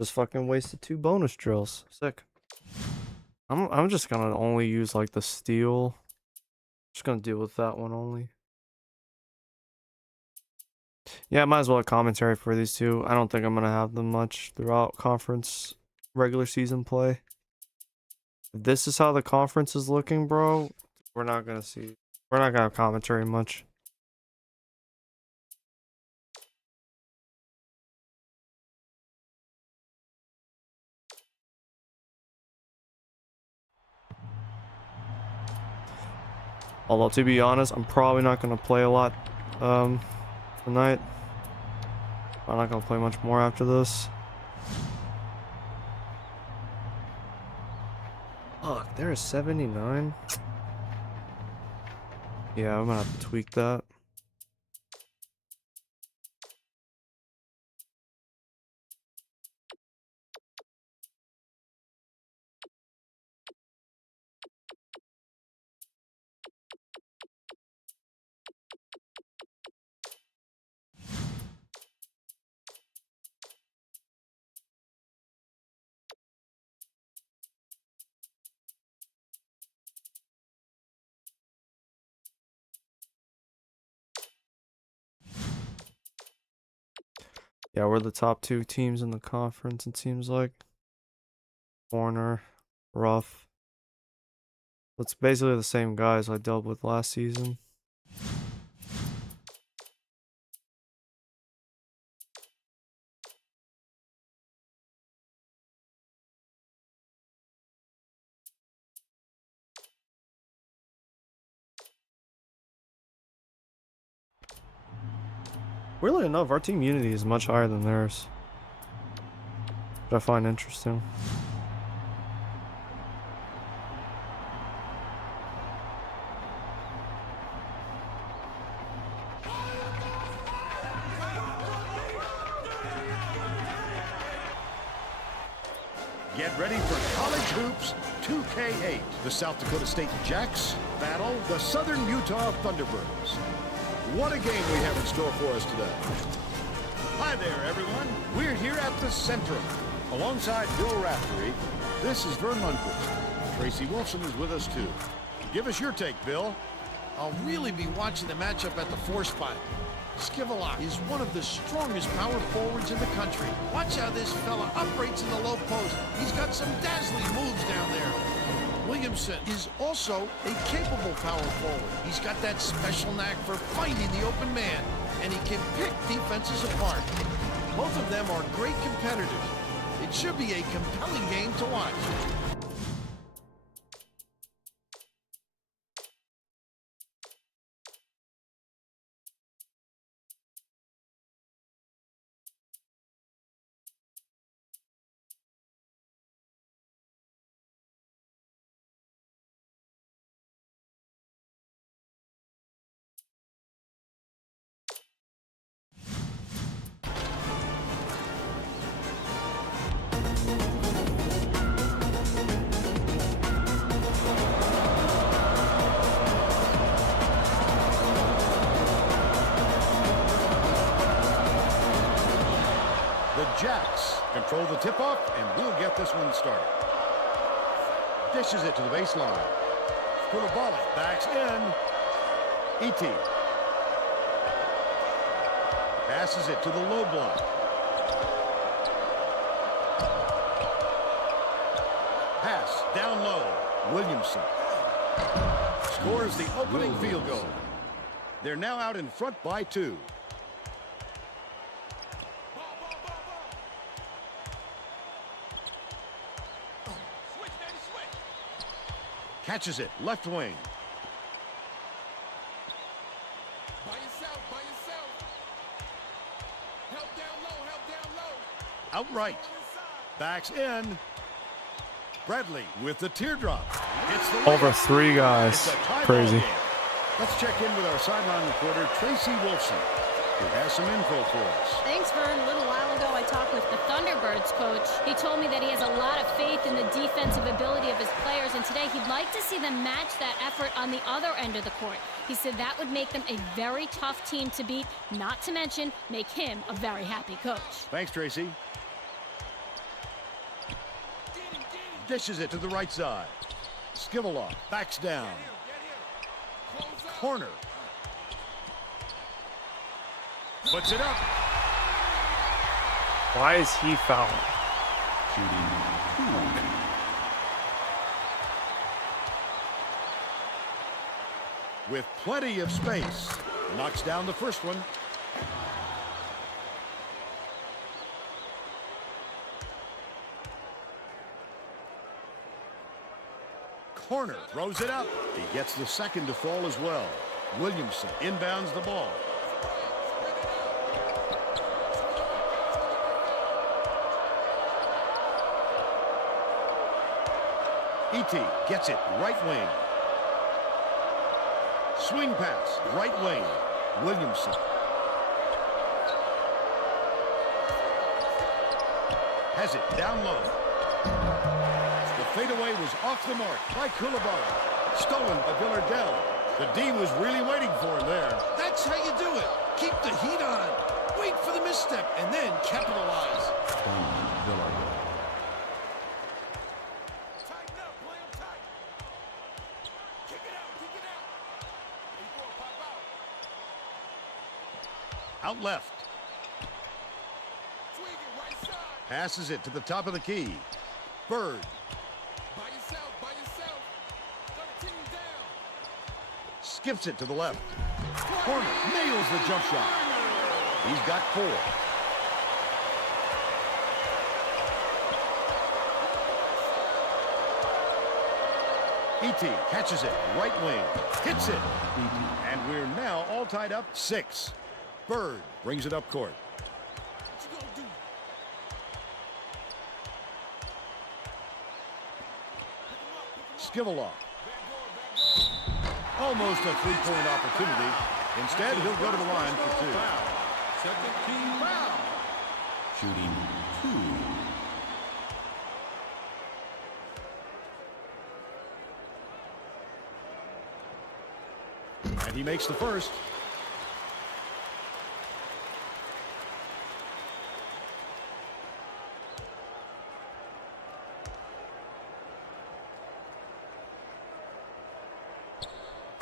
Just fucking wasted 2 bonus drills. Sick. I'm just gonna only use like the steel. Just gonna deal with that one only. Yeah, might as well have commentary for these two. I don't think I'm gonna have them much throughout conference regular season play. If this is how the conference is looking, bro, we're not gonna have commentary much. Although, to be honest, I'm probably not going to play a lot tonight. I'm not going to play much more after this. Fuck, there's 79? Yeah, I'm going to have to tweak that. Yeah, we're the top 2 teams in the conference, it seems like. Corner, rough. It's basically the same guys I dealt with last season. Weirdly enough, our team unity is much higher than theirs, which I find interesting. Get ready for College Hoops 2K8. The South Dakota State Jacks battle the Southern Utah Thunderbirds. What a game we have in store for us today. Hi there, everyone. We're here at the Centrum. Alongside Bill Raftery, this is Vern Lundquist. Tracy Wilson is with us, too. Give us your take, Bill. I'll really be watching the matchup at the 4 spot. Skivalak is one of the strongest power forwards in the country. Watch how this fella operates in the low post. He's got some dazzling moves down there. Williamson is also a capable power forward. He's got that special knack for finding the open man, and he can pick defenses apart. Both of them are great competitors. It should be a compelling game to watch. The Jacks control the tip-off, and we'll get this one started. Dishes it to the baseline. Koulibaly backs in. E.T. Passes it to the low block. Pass down low. Williamson scores the opening field goal. They're now out in front by 2. Catches it, left wing. By yourself, by yourself. Help down low, help down low. Outright. Backs in. Bradley with the teardrop. It's the Over layup. 3 guys. It's a tie Crazy. ball game. Let's check in with our sideline reporter, Tracy Wilson, who has some info for us. Thanks, Vern. A little while ago, I talked with the Thunderbirds coach. He told me that he has a lot of faith in the defensive ability of his players, and today he'd like to see them match that effort on the other end of the court. He said that would make them a very tough team to beat, not to mention make him a very happy coach. Thanks, Tracy. Dishes it to the right side. Skiveloff backs down. Corner. Puts it up. Why is he fouling? With plenty of space. Knocks down the first one. Corner, throws it up. He gets the second to fall as well. Williamson inbounds the ball. E.T. gets it, right wing. Swing pass, right wing. Williamson. Has it down low. The fadeaway was off the mark by Koulibaly. Stolen by Villardell. The D was really waiting for him there. That's how you do it. Keep the heat on. Wait for the misstep and then capitalize. Tighten up, play him tight. Kick it out, kick it out. There you go, pop out. Out left. Swing it right side. Passes it to the top of the key. Bird. By yourself, by yourself. 13 down. Skips it to the left. Corner. Nails the jump shot. He's got 4. E.T. catches it. Right wing. Hits it. And we're now all tied up 6. Bird brings it up court. What you gonna do? Skiveloff. Almost a 3-point opportunity. Instead, he'll go to the line for 2. Second team foul. Shooting 2. And he makes the first.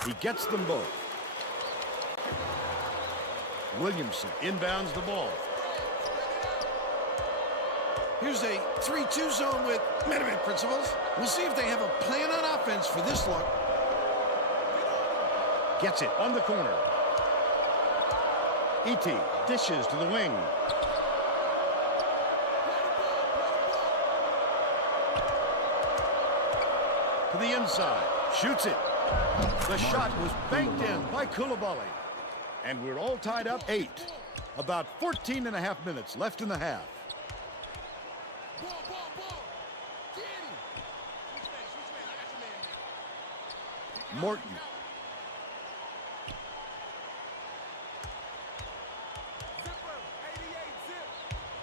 He gets them both. Williamson inbounds the ball. Here's a 3-2 zone with minute principles. We'll see if they have a plan on offense for this look. Gets it on the corner. E.T. dishes to the wing. To the inside. Shoots it. The shot was banked in by Koulibaly. And we're all tied up 8. About 14 and a half minutes left in the half. Ball, ball, ball. Get him. Morton.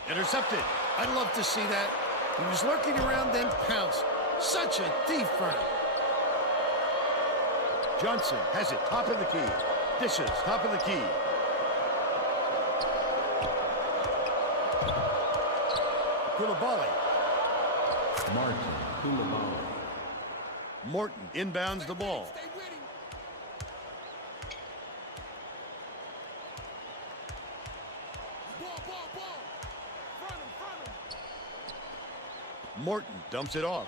Intercepted. I'd love to see that. He was lurking around, then pounced. Such a thief, Vern. Johnson has it top of the key. Dishes top of the key. Koulibaly. Morton inbounds the ball. Stay with him. Morton dumps it off.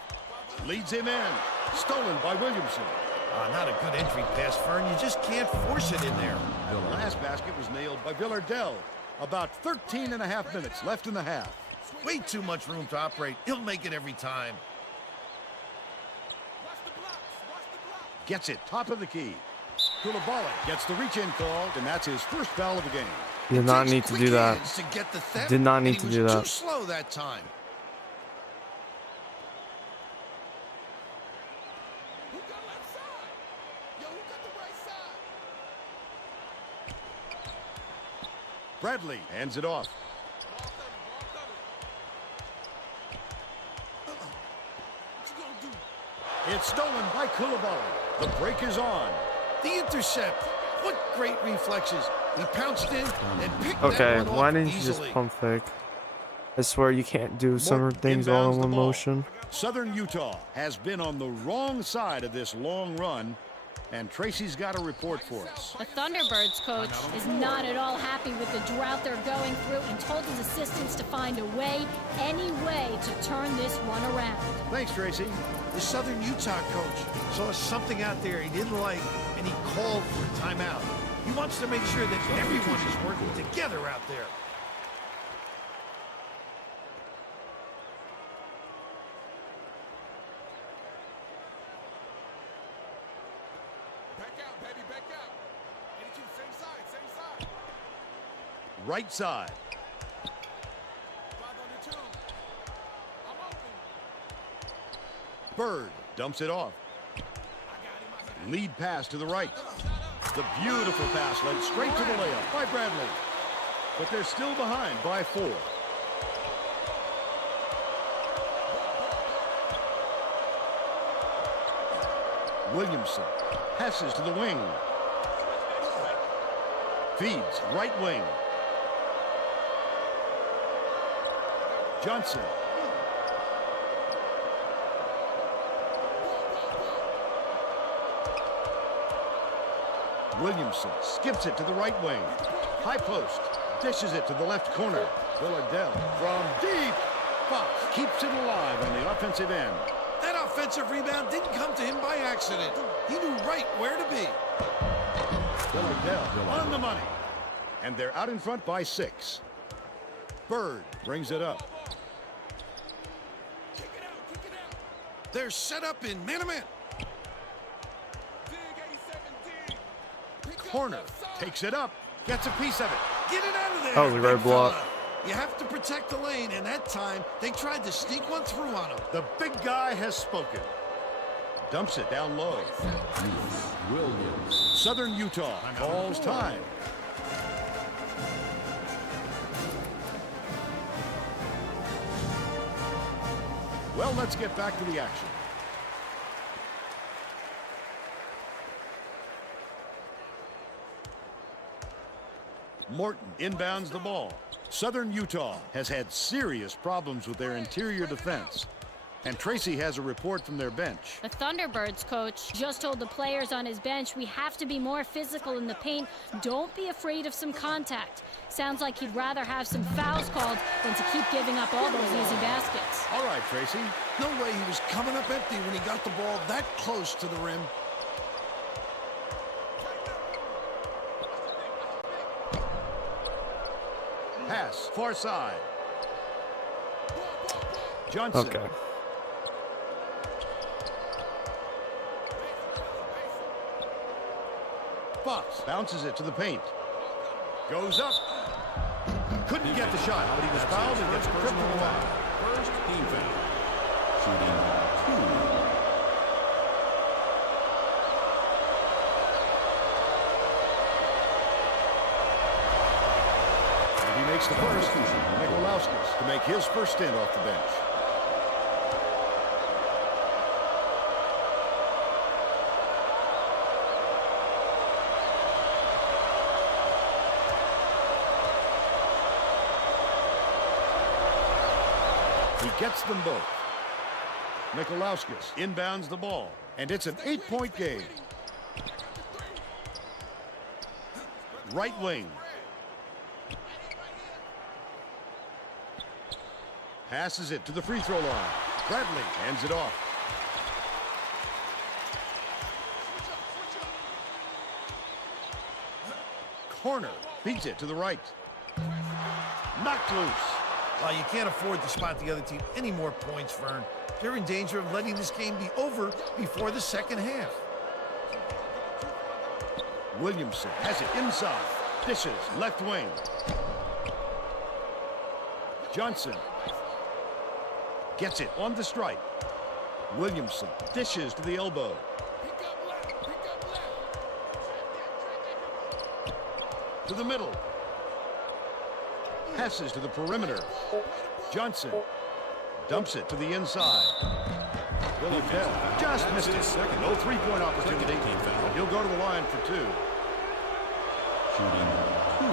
Leads him in. Stolen by Williamson. Not a good entry pass, Fern. You just can't force it in there. The last basket was nailed by Villardell. About 13 and a half minutes left in the half. Way too much room to operate. He'll make it every time. Gets it, top of the key. Koulibaly gets the reach-in call, and that's his first foul of the game. Did not need to do that. To get the theft, Did not need to and he do was that. too slow that time. Bradley hands it off. It's stolen by Koulibaly. The break is on. The intercept. What great reflexes. He pounced in and picked Okay, that one why off didn't you easily. just pump fake? I swear you can't do some Morton things all inbounds in the one ball. motion. Southern Utah has been on the wrong side of this long run, and Tracy's got a report for us. The Thunderbirds coach is not at all happy with the drought they're going through and told his assistants to find a way, any way, to turn this one around. Thanks, Tracy. The Southern Utah coach saw something out there he didn't like, and he called for a timeout. He wants to make sure that everyone is working together out there. Right side. Bird dumps it off. Lead pass to the right. The beautiful pass led straight to the layup by Bradley. But they're still behind by 4. Williamson passes to the wing. Feeds right wing. Johnson. Williamson skips it to the right wing. High post. Dishes it to the left corner. Villardell from deep. Fox keeps it alive on the offensive end. That offensive rebound didn't come to him by accident. He knew right where to be. Villardell on the money. And they're out in front by 6. Bird brings it up. They're set up in man-to-man. Corner. Takes it up. Gets a piece of it. Get it out of there. That was a great big block. fella. You have to protect the lane, and that time they tried to sneak one through on him. The big guy has spoken. Dumps it down low. Williams. Southern Utah calls time. Well, let's get back to the action. Morton inbounds the ball. Southern Utah has had serious problems with their interior defense. And Tracy has a report from their bench. The Thunderbirds coach just told the players on his bench, we have to be more physical in the paint. Don't be afraid of some contact. Sounds like he'd rather have some fouls called than to keep giving up all those easy baskets. All right, Tracy. No way he was coming up empty when he got the ball that close to the rim. Pass, far side. Johnson. Okay. Fox bounces it to the paint. Goes up. Couldn't get the shot, but he was fouled and gets tripped to the line. First team foul. Shooting 2. And he makes the first. Mikolowskis to make his first stint off the bench. He gets them both. Mikolowskis inbounds the ball, and it's an 8-point game. Right wing. Passes it to the free throw line. Bradley hands it off. Corner beats it to the right. Knocked loose. Well, you can't afford to spot the other team any more points, Vern. They're in danger of letting this game be over before the second half. Williamson has it inside. Dishes left wing. Johnson gets it on the stripe. Williamson dishes to the elbow. To the middle. Passes to the perimeter. Johnson dumps it to the inside. Willowdale just missed it. No three-point opportunity. He'll go to the line for two. Shooting 2.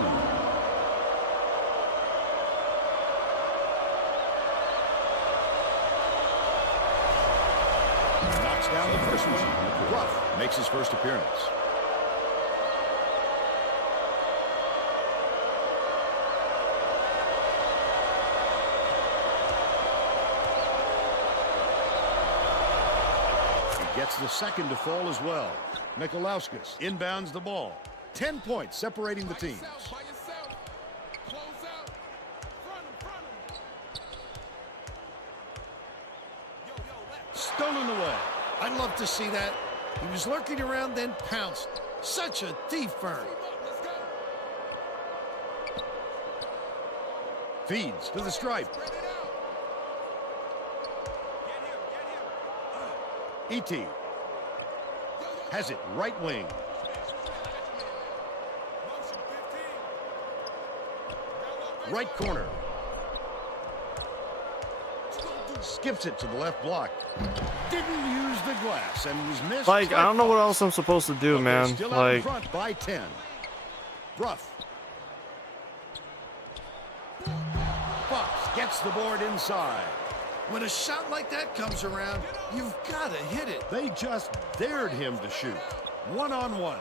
Knocks down the first one. Ruff makes his first appearance. He gets the second to fall as well. Mikalauskis inbounds the ball. 10 points separating the teams. Stolen away. I'd love to see that. He was lurking around, then pounced. Such a thief, Vern. Feeds to the stripe. E.T. has it right wing. Right corner. Skips it to the left block. Didn't use the glass and was missed. Like, I don't know what else I'm supposed to do, man. Still out in Like, front by 10. Ruff. Fox gets the board inside. When a shot like that comes around, you've got to hit it. They just dared him to shoot. One-on-one.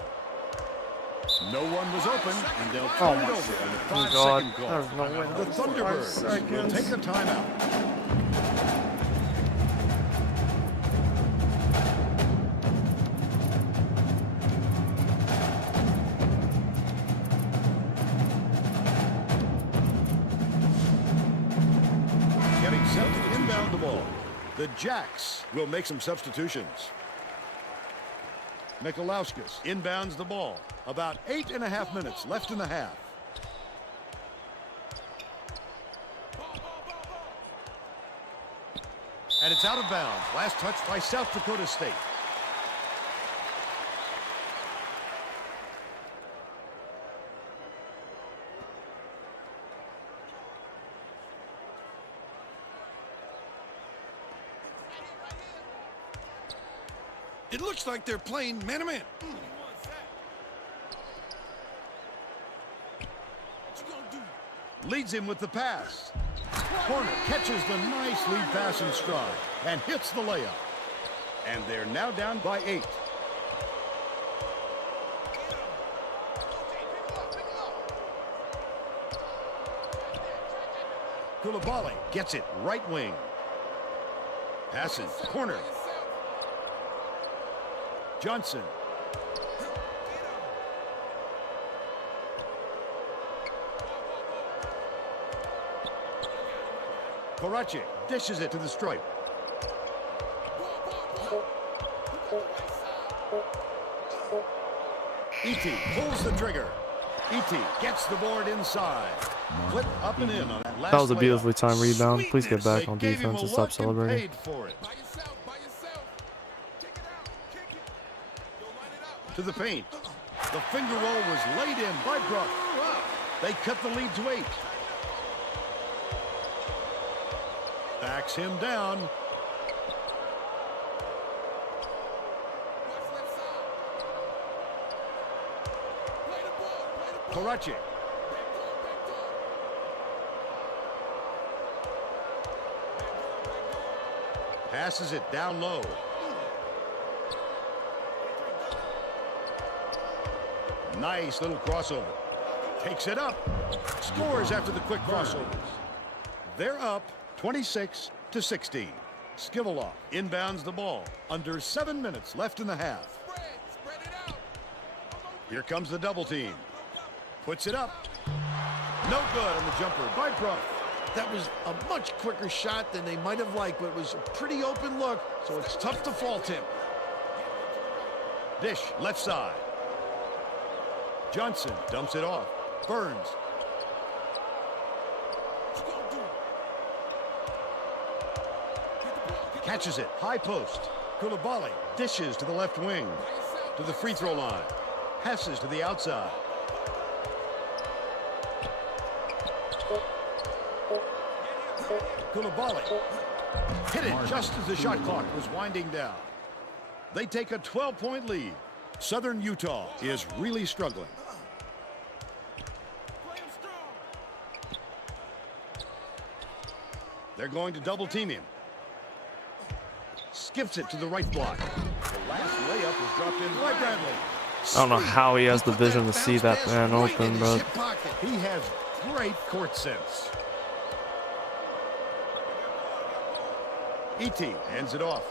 No one was open, and they'll turn it over in the 5-second call. There's no way. The Thunderbirds will take a timeout. Getting set to inbound the ball. The Jacks will make some substitutions. Mikalauskis inbounds the ball. About 8.5 minutes left in the half. And it's out of bounds. Last touch by South Dakota State. It looks like they're playing man-to-man. Leads him with the pass. Corner catches the nice lead pass in stride and hits the layup. And they're now down by 8. Koulibaly gets it right wing. Passes corner. Johnson. Koracic dishes it to the stripe. E.T. pulls the trigger. E.T. gets the board inside. Flip up and in on that last that was a layup. beautifully timed rebound. Please get back They on gave him defense a and stop look and celebrating. paid for it. To the paint. The finger roll was laid in by Brook. They cut the lead to 8. Backs him down. Koracic. Passes it down low. Nice little crossover. Takes it up. Scores after the quick crossovers. They're up 26-16. Skivalov inbounds the ball. Under 7 minutes left in the half. Here comes the double team. Puts it up. No good on the jumper by Bruff. That was a much quicker shot than they might have liked, but it was a pretty open look, so it's tough to fault him. Dish left side. Johnson dumps it off. Burns. Catches it. High post. Koulibaly dishes to the left wing. To the free throw line. Passes to the outside. Koulibaly hit it just as the shot clock was winding down. They take a 12-point lead. Southern Utah is really struggling. They're going to double team him. Skips it to the right block. The last layup is dropped in by Bradley. I don't know how he has the vision to see that man open, but He has great court sense. E.T. hands it off.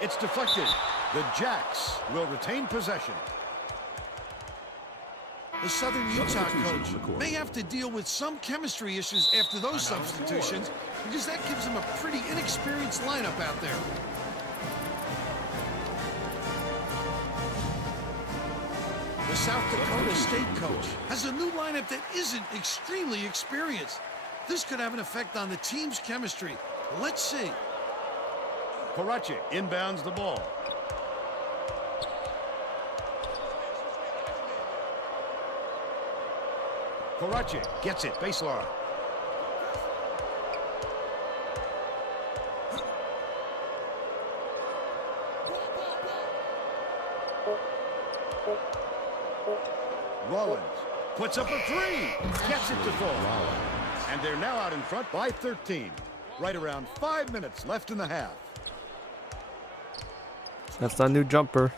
It's deflected. The Jacks will retain possession. The Southern Utah coach may have to deal with some chemistry issues after those substitutions because that gives him a pretty inexperienced lineup out there. The South Dakota State coach has a new lineup that isn't extremely experienced. This could have an effect on the team's chemistry. Let's see. Karachi inbounds the ball. Karachi gets it, baseline. Rollins puts up a three, gets it to fall. And they're now out in front by 13. Right around 5 minutes left in the half. that's that new jumper.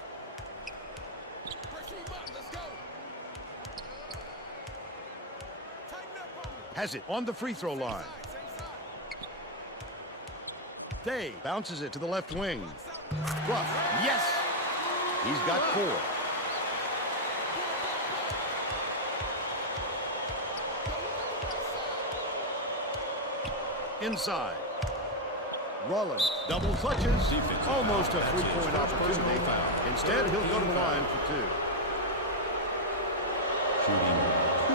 Has it on the free throw line. Day bounces it to the left wing. Ruff, yes! He's got 4. Inside. Rollins double clutches. Almost a three-point opportunity. Instead, he'll go to the line for 2. Shooting 2.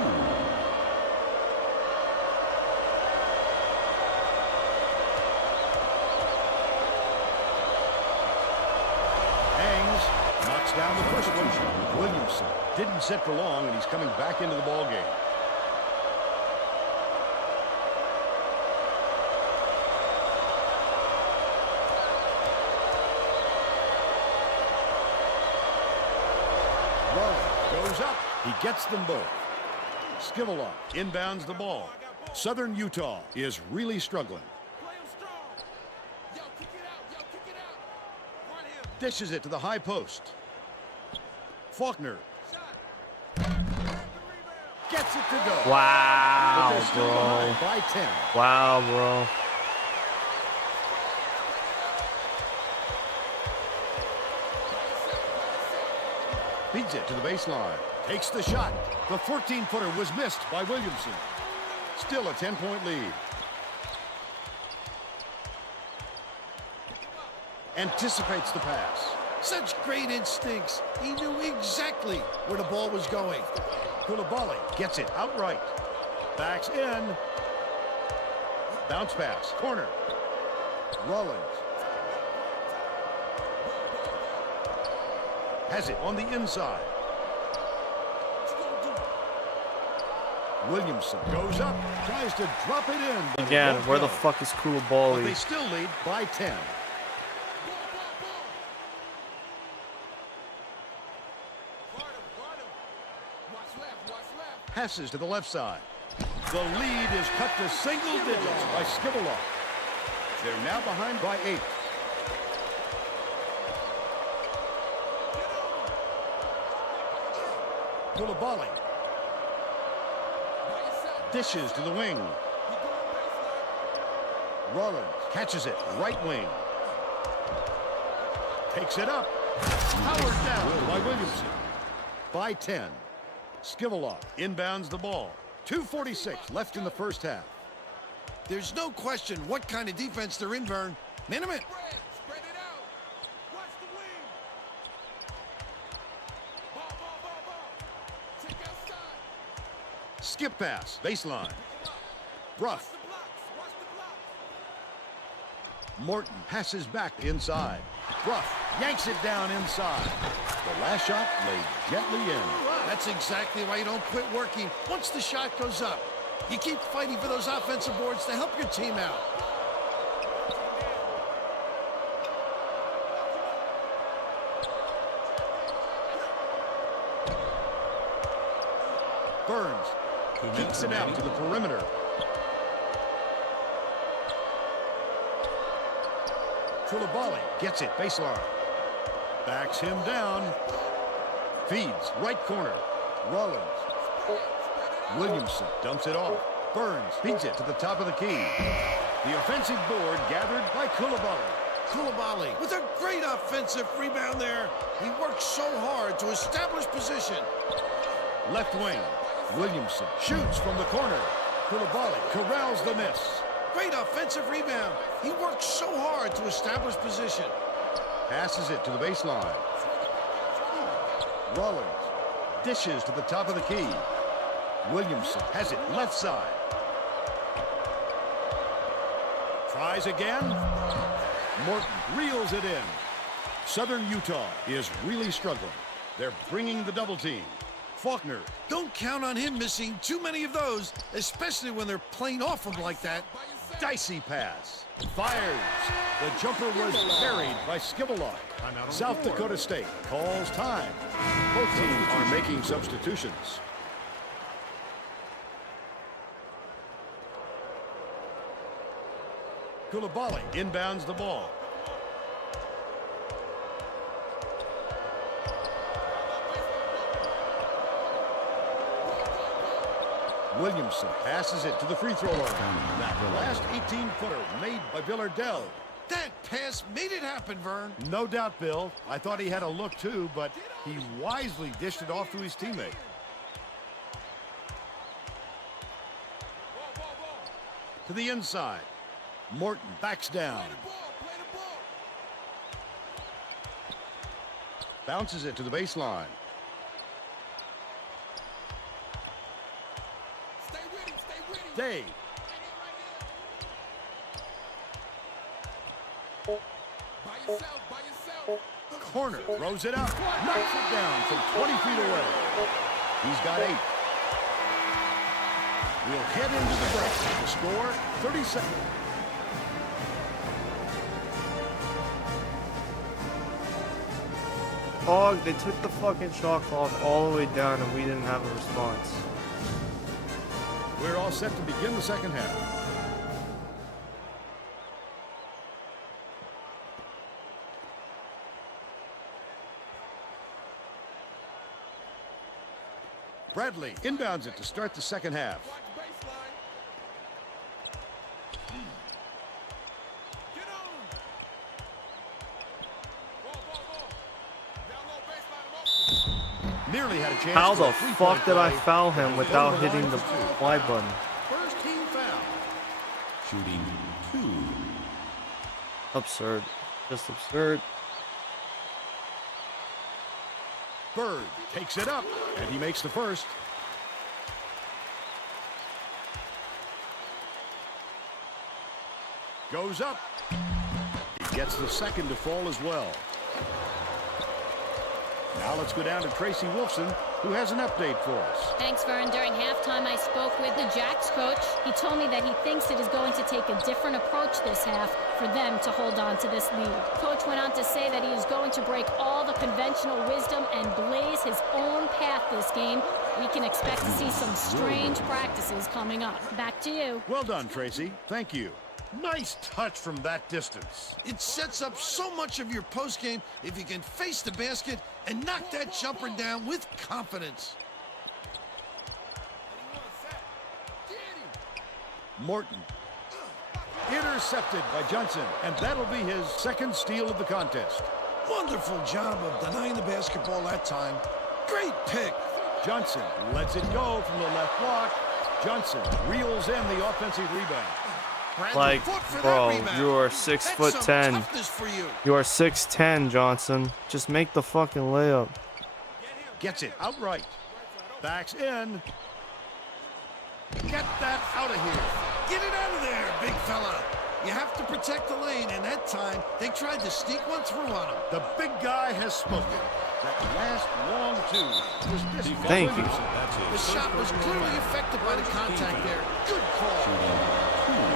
Knocks down the first one. Williamson didn't sit for long, and he's coming back into the ball game. Rollins goes up. He gets them both. Skivalov inbounds the ball. Southern Utah is really struggling. Dishes it to the high post. Faulkner gets it to go. Wow, But they're still bro. behind by 10. Wow, bro. Feeds it to the baseline. Takes the shot. The 14-footer was missed by Williamson. Still a 10-point lead. Anticipates the pass. Such great instincts. He knew exactly where the ball was going. Koulibaly gets it outright. Backs in. Bounce pass. Corner. Rollins. Has it on the inside. Williamson goes up. Tries to drop it in. but it Again, won't where the go. fuck is But they Koulibaly? still lead by 10. Passes to the left side. The lead is cut to single digits by Skivalov. They're now behind by 8. Koulibaly dishes to the wing. Rollins catches it, right wing. Takes it up. Powered down by Williamson. By 10. Skivalov inbounds the ball. 2:46 left in the first half. There's no question what kind of defense they're in, Vern. Minimum. Spread it out. Watch the wing. Ball. Take outside. Skip pass, baseline. Bruff. The blocks. Watch the blocks. Morton passes back inside. Bruff yanks it down inside. The last shot laid gently in. That's exactly why you don't quit working once the shot goes up. You keep fighting for those offensive boards to help your team out. Burns kicks it out to the perimeter. Coulibaly gets it, baseline. Backs him down. Feeds, right corner. Rollins. Williamson dumps it off. Burns feeds it to the top of the key. The offensive board gathered by Coulibaly. Coulibaly with a great offensive rebound there. He works so hard to establish position. Left wing. Williamson shoots from the corner. Coulibaly corrals the miss. Great offensive rebound. He works so hard to establish position. Passes it to the baseline. Rollins dishes to the top of the key. Williamson has it left side. Tries again. Morton reels it in. Southern Utah is really struggling. They're bringing the double team. Faulkner. Don't count on him missing too many of those, especially when they're playing off him like that. Dicey pass. Fires. The jumper was buried by Skivalov. South Dakota State calls time. Both teams are making substitutions. Coulibaly inbounds the ball. Williamson passes it to the free throw line. That last 18-footer made by Villardell. That pass made it happen, Vern. No doubt, Bill. I thought he had a look too, but he wisely dished it off to his teammate. To the inside. Morton backs down. Play the ball. Bounces it to the baseline. Stay with him. Day. By yourself. Corner throws it up. Knocks it down from 20 feet away. He's got 8. We'll head into the break. The score, 30 seconds. Oh, they took the fucking shot clock all the way down and we didn't have a response. We're all set to begin the second half. Bradley inbounds it to start the second half. Watch baseline. Get on. Ball. Down low baseline. Nearly had a chance. How for the a free fuck throw did I play, foul but him was without over the hitting line the for 2. Y button? First team foul. Shooting 2. Absurd. Just absurd. Bird takes it up, and he makes the first. Goes up. He gets the second to fall as well. Now let's go down to Tracy Wolfson, who has an update for us. Thanks, Vern. During halftime, I spoke with the Jacks coach. He told me that he thinks it is going to take a different approach this half for them to hold on to this lead. Coach went on to say that he is going to break all the conventional wisdom and blaze his own path this game. We can expect to see some strange practices coming up. Back to you. Well done, Tracy. Thank you. Nice touch from that distance. It sets up so much of your postgame if you can face the basket and knock that jumper down with confidence. Morton Intercepted by Johnson, and that'll be his second steal of the contest. Wonderful job of denying the basketball that time. Great pick. Johnson lets it go from the left block. Johnson reels in the offensive rebound. Bradley Like, fought for that bro, rebound. you are That's 6'10". some toughness for you. You are 6'10", Johnson. Just make the fucking layup. Gets it outright. Backs in. Get that out of here. Get it out of there, big fella. You have to protect the lane, and that time they tried to sneak one through on him. The big guy has spoken. That last long two was missed. Thank you. That's it. The shot was clearly affected by the contact there. Good call.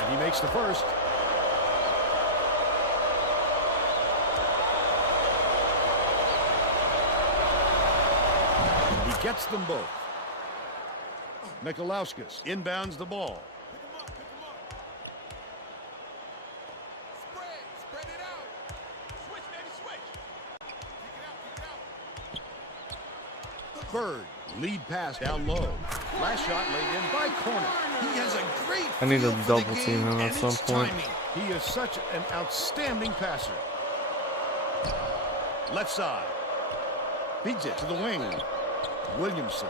And he makes the first. He gets them both. Mikalauskis inbounds the ball. Spread it out. Switch, baby, switch. Kick it out. Bird, lead pass down low. Last shot laid in by Corner. He has a great I need to feel for the double team game him at and some its point. timing. He is such an outstanding passer. Left side. Feeds it to the wing. Williamson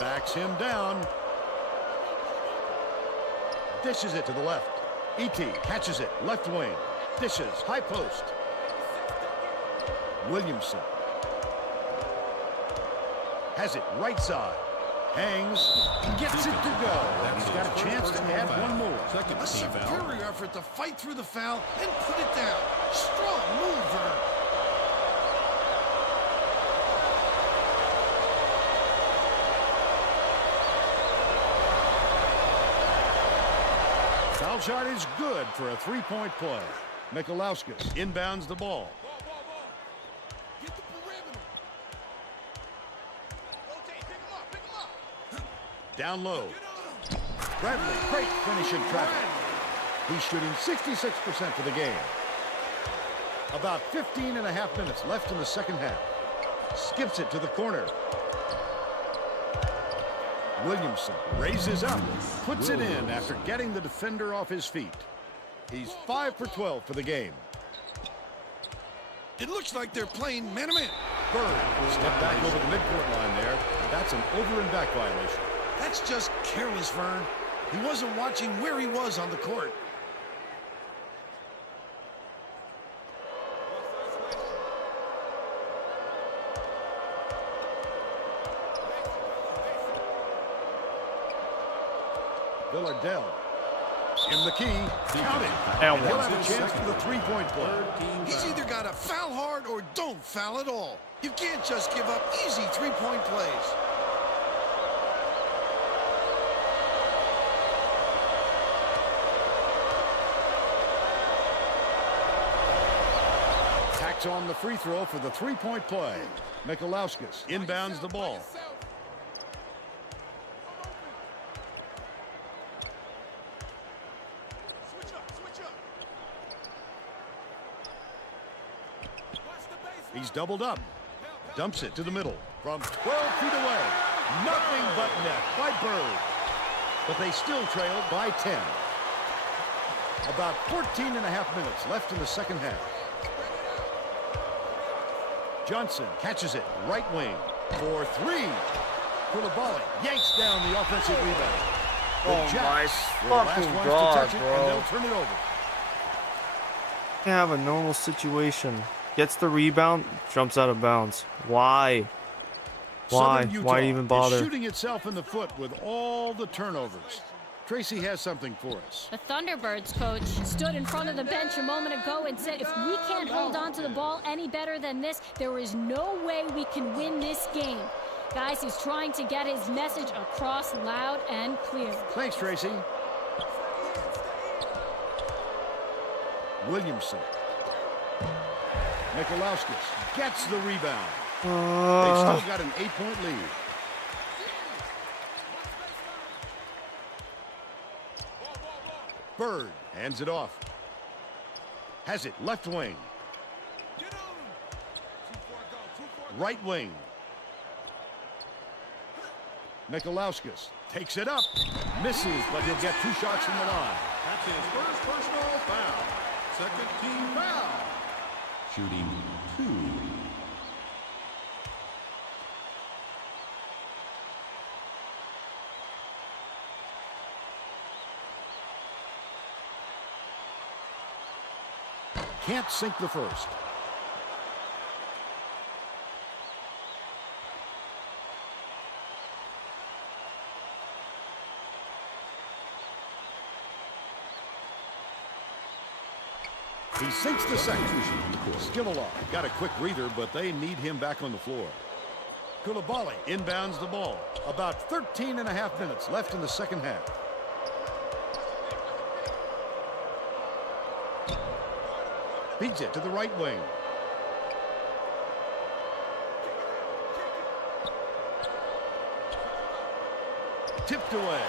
backs him down. Dishes it to the left. E.T. catches it. Left wing. Dishes. High post. Williamson has it right side. Hangs. Gets it to go. And he's got a chance to add one more. Second A team foul. superior effort to fight through the foul and put it down. Strong move, Vern. Foul shot is good for a three-point play. Mikalauskis inbounds the ball. Ball. Get the perimeter. Rotate, pick him up. Down low. Bradley, great finish in traffic. He's shooting 66% for the game. About 15 and a half minutes left in the second half. Skips it to the corner. Williamson raises up, puts it in after getting the defender off his feet. He's 5 for 12 for the game. It looks like they're playing man-to-man. Bird step back over the midcourt line there. That's an over and back violation. That's just careless, Vern. He wasn't watching where he was on the court. Villardell in the key. Count it. And He'll one. have a chance for the three-point play. He's either got to foul hard or don't foul at all. You can't just give up easy three-point plays. Tacks on the free throw for the three-point play. Mikalauskis inbounds the ball. He's doubled up. Dumps it to the middle from 12 feet away. Nothing but net by Bird. But they still trailed by 10. About 14 and a half minutes left in the second half. Johnson catches it right wing for three. Koulibaly yanks down the offensive rebound. The Oh my Jacks were the last fucking ones God, to touch it, bro. and they'll turn it over. Have a normal situation. Gets the rebound, jumps out of bounds. Why? Why? Southern Utah Why even bother? is shooting itself in the foot with all the turnovers. Tracy has something for us. The Thunderbirds coach stood in front of the bench a moment ago and said, if we can't hold on to the ball any better than this, there is no way we can win this game. Guys, he's trying to get his message across loud and clear. Thanks, Tracy. Williamson. Mikalauskis gets the rebound. They've still got an 8-point lead. Bird hands it off. Has it left wing. Right wing. Mikolauskas takes it up. Misses, but he'll get 2 shots from the line. That's his first personal foul. Second team foul. Shooting 2. Can't sink the first. He sinks the second. Skivalaw got a quick breather, but they need him back on the floor. Koulibaly inbounds the ball. About 13 and a half minutes left in the second half. Beats it to the right wing. Tipped away,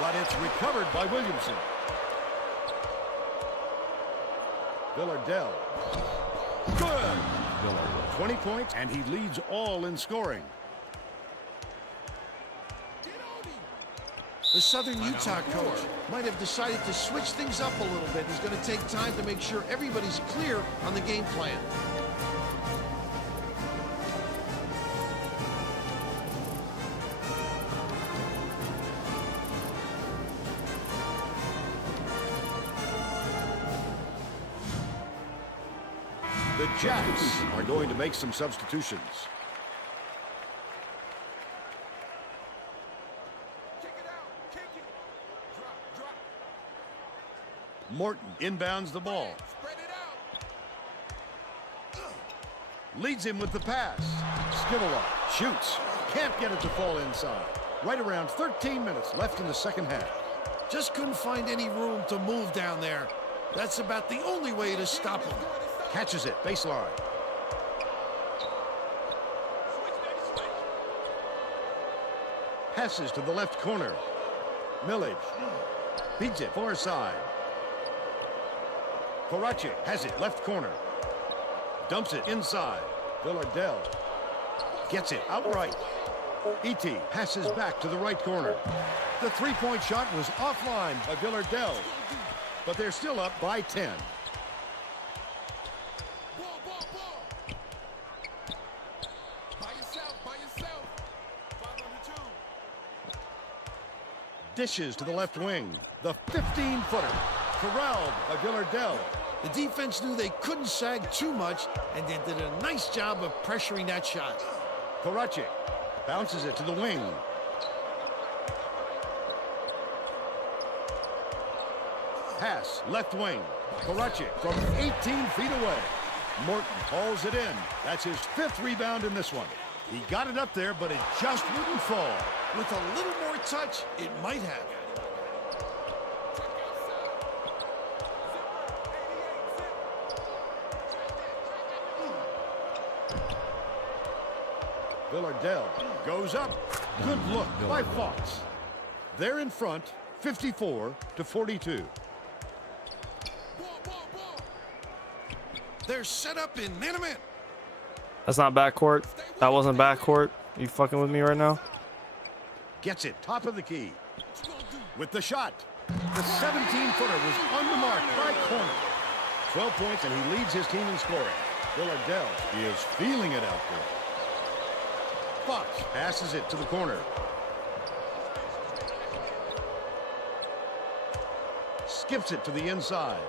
but it's recovered by Williamson. Villardell. Good. 20 points, and he leads all in scoring. The Southern Utah coach might have decided to switch things up a little bit. He's going to take time to make sure everybody's clear on the game plan. The Jacks are going to make some substitutions. Morton inbounds the ball. Leads him with the pass. Skivalaw shoots. Can't get it to fall inside. Right around 13 minutes left in the second half. Just couldn't find any room to move down there. That's about the only way to stop him. Catches it, baseline. Passes to the left corner. Millage beats it far side. Koracic has it left corner. Dumps it inside. Villardell gets it outright. E.T. passes back to the right corner. The three-point shot was offline by Villardell, but they're still up by 10. Dishes to the left wing. The 15-footer corralled by Villardell. The defense knew they couldn't sag too much, and they did a nice job of pressuring that shot. Koracic bounces it to the wing. Pass left wing. Koracic from 18 feet away. Morton hauls it in. That's his 5th rebound in this one. He got it up there, but it just wouldn't fall. With a little more touch, it might have. Villardell goes up. Good look by Fox. They're in front, 54-42. They're set up in minute. That's not backcourt. That wasn't backcourt. You fucking with me right now? Gets it, top of the key. With the shot. The 17-footer was on the mark by corner. 12 points, and he leads his team in scoring. Villardell is feeling it out there. Fox passes it to the corner. Skips it to the inside.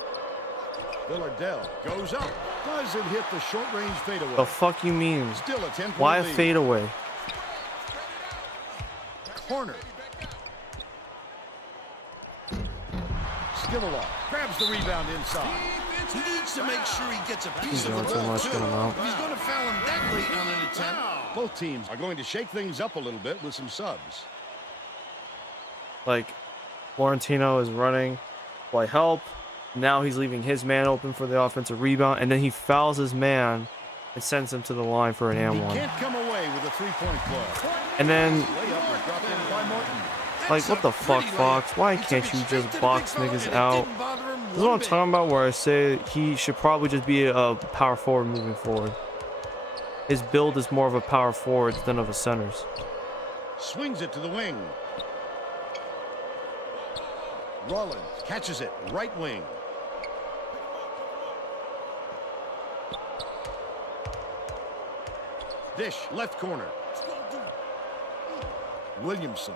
Villardell goes up. Doesn't hit the short-range fadeaway. The fuck you mean? Still a 10-point Why a lead. fadeaway? Corner. Skivalaw grabs the rebound inside. He needs to make sure he gets a piece He's of the doing too ball, much, too. get him out. If he's going to foul him that late on an attempt. Both teams are going to shake things up a little bit with some subs. Like, Florentino is running, play help. Now he's leaving his man open for the offensive rebound, and then he fouls his man and sends him to the line for an He and one. can't come away with a three-point play. And then, Layup was dropped in by Morton. like, what the fuck, Fox? Why can't you just box niggas out? This is what I'm talking about, where I say he should probably just be a power forward moving forward. His build is more of a power forward than of a centers. Swings it to the wing. Rollins catches it, right wing. Dish, left corner. Williamson.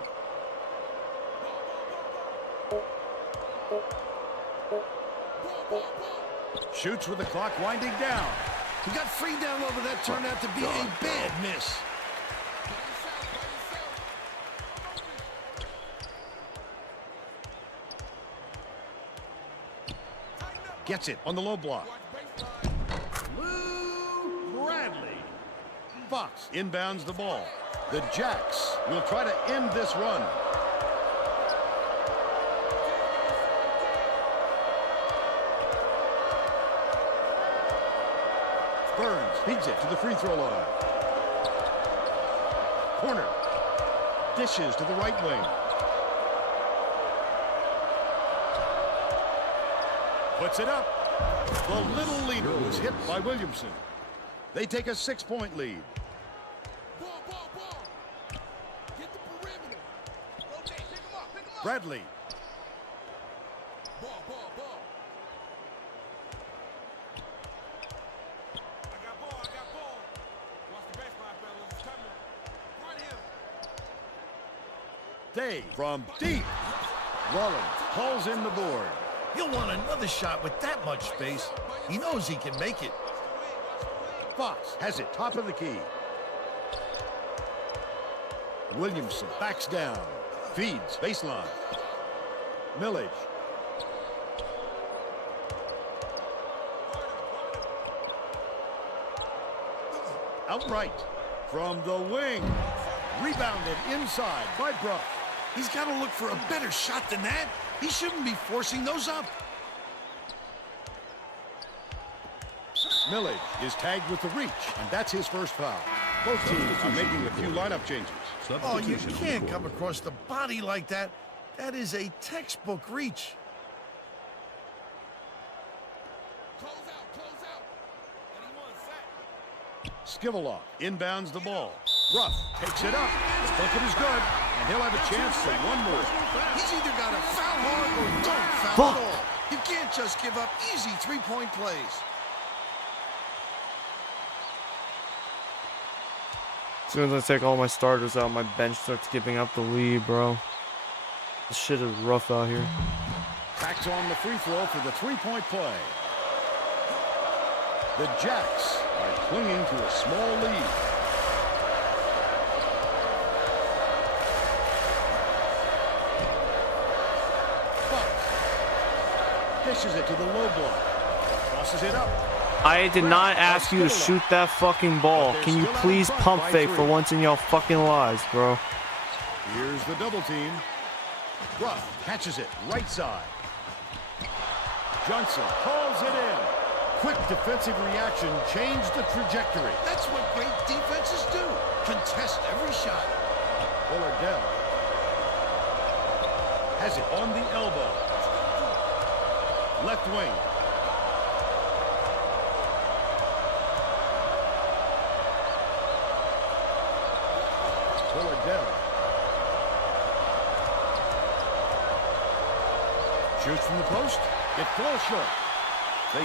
Shoots with the clock winding down. He got free down low, but that turned out to be a bad miss. Gets it on the low block. Lou Bradley. Fox inbounds the ball. The Jacks will try to end this run. Burns feeds it to the free throw line. Corner. Dishes to the right wing. Puts it up. The little leader was hit by Williamson. They take a 6-point lead. Get the perimeter. Rotate, pick him up, pick him up. Bradley. Ball. I got ball. Watch the baseline, fellas. It's coming. Run him. Day from deep. Rollins calls in the board. He'll want another shot with that much space. He knows he can make it. Fox has it, top of the key. Williamson backs down. Feeds, baseline. Millage. Outright. From the wing. Rebounded inside by Bruff. He's got to look for a better shot than that. He shouldn't be forcing those up. Millage is tagged with the reach, and that's his first foul. Both teams are making a few lineup changes. Oh, you can't come across the body like that. That is a textbook reach. Close out. Anyone set. Skivalov inbounds the ball. Ruff takes it up. The bucket is good, and he'll have a chance for one more. He's either got to foul hard or don't foul at all. You can't just give up easy three-point plays. As soon as I take all my starters out, my bench starts giving up the lead, bro. This shit is rough out here. Backs on the free throw for the three-point play. The Jacks are clinging to a small lead. Dishes it to the low block. Crosses it up. I did not ask you to shoot that fucking ball. Can you please pump fake for once in your fucking lives, bro? Here's the double team. Ruff catches it right side. Johnson calls it in. Quick defensive reaction changed the trajectory. That's what great defenses do. Contest every shot. Bullardell has it on the elbow. Left wing. Bullardell shoots from the post. It falls short.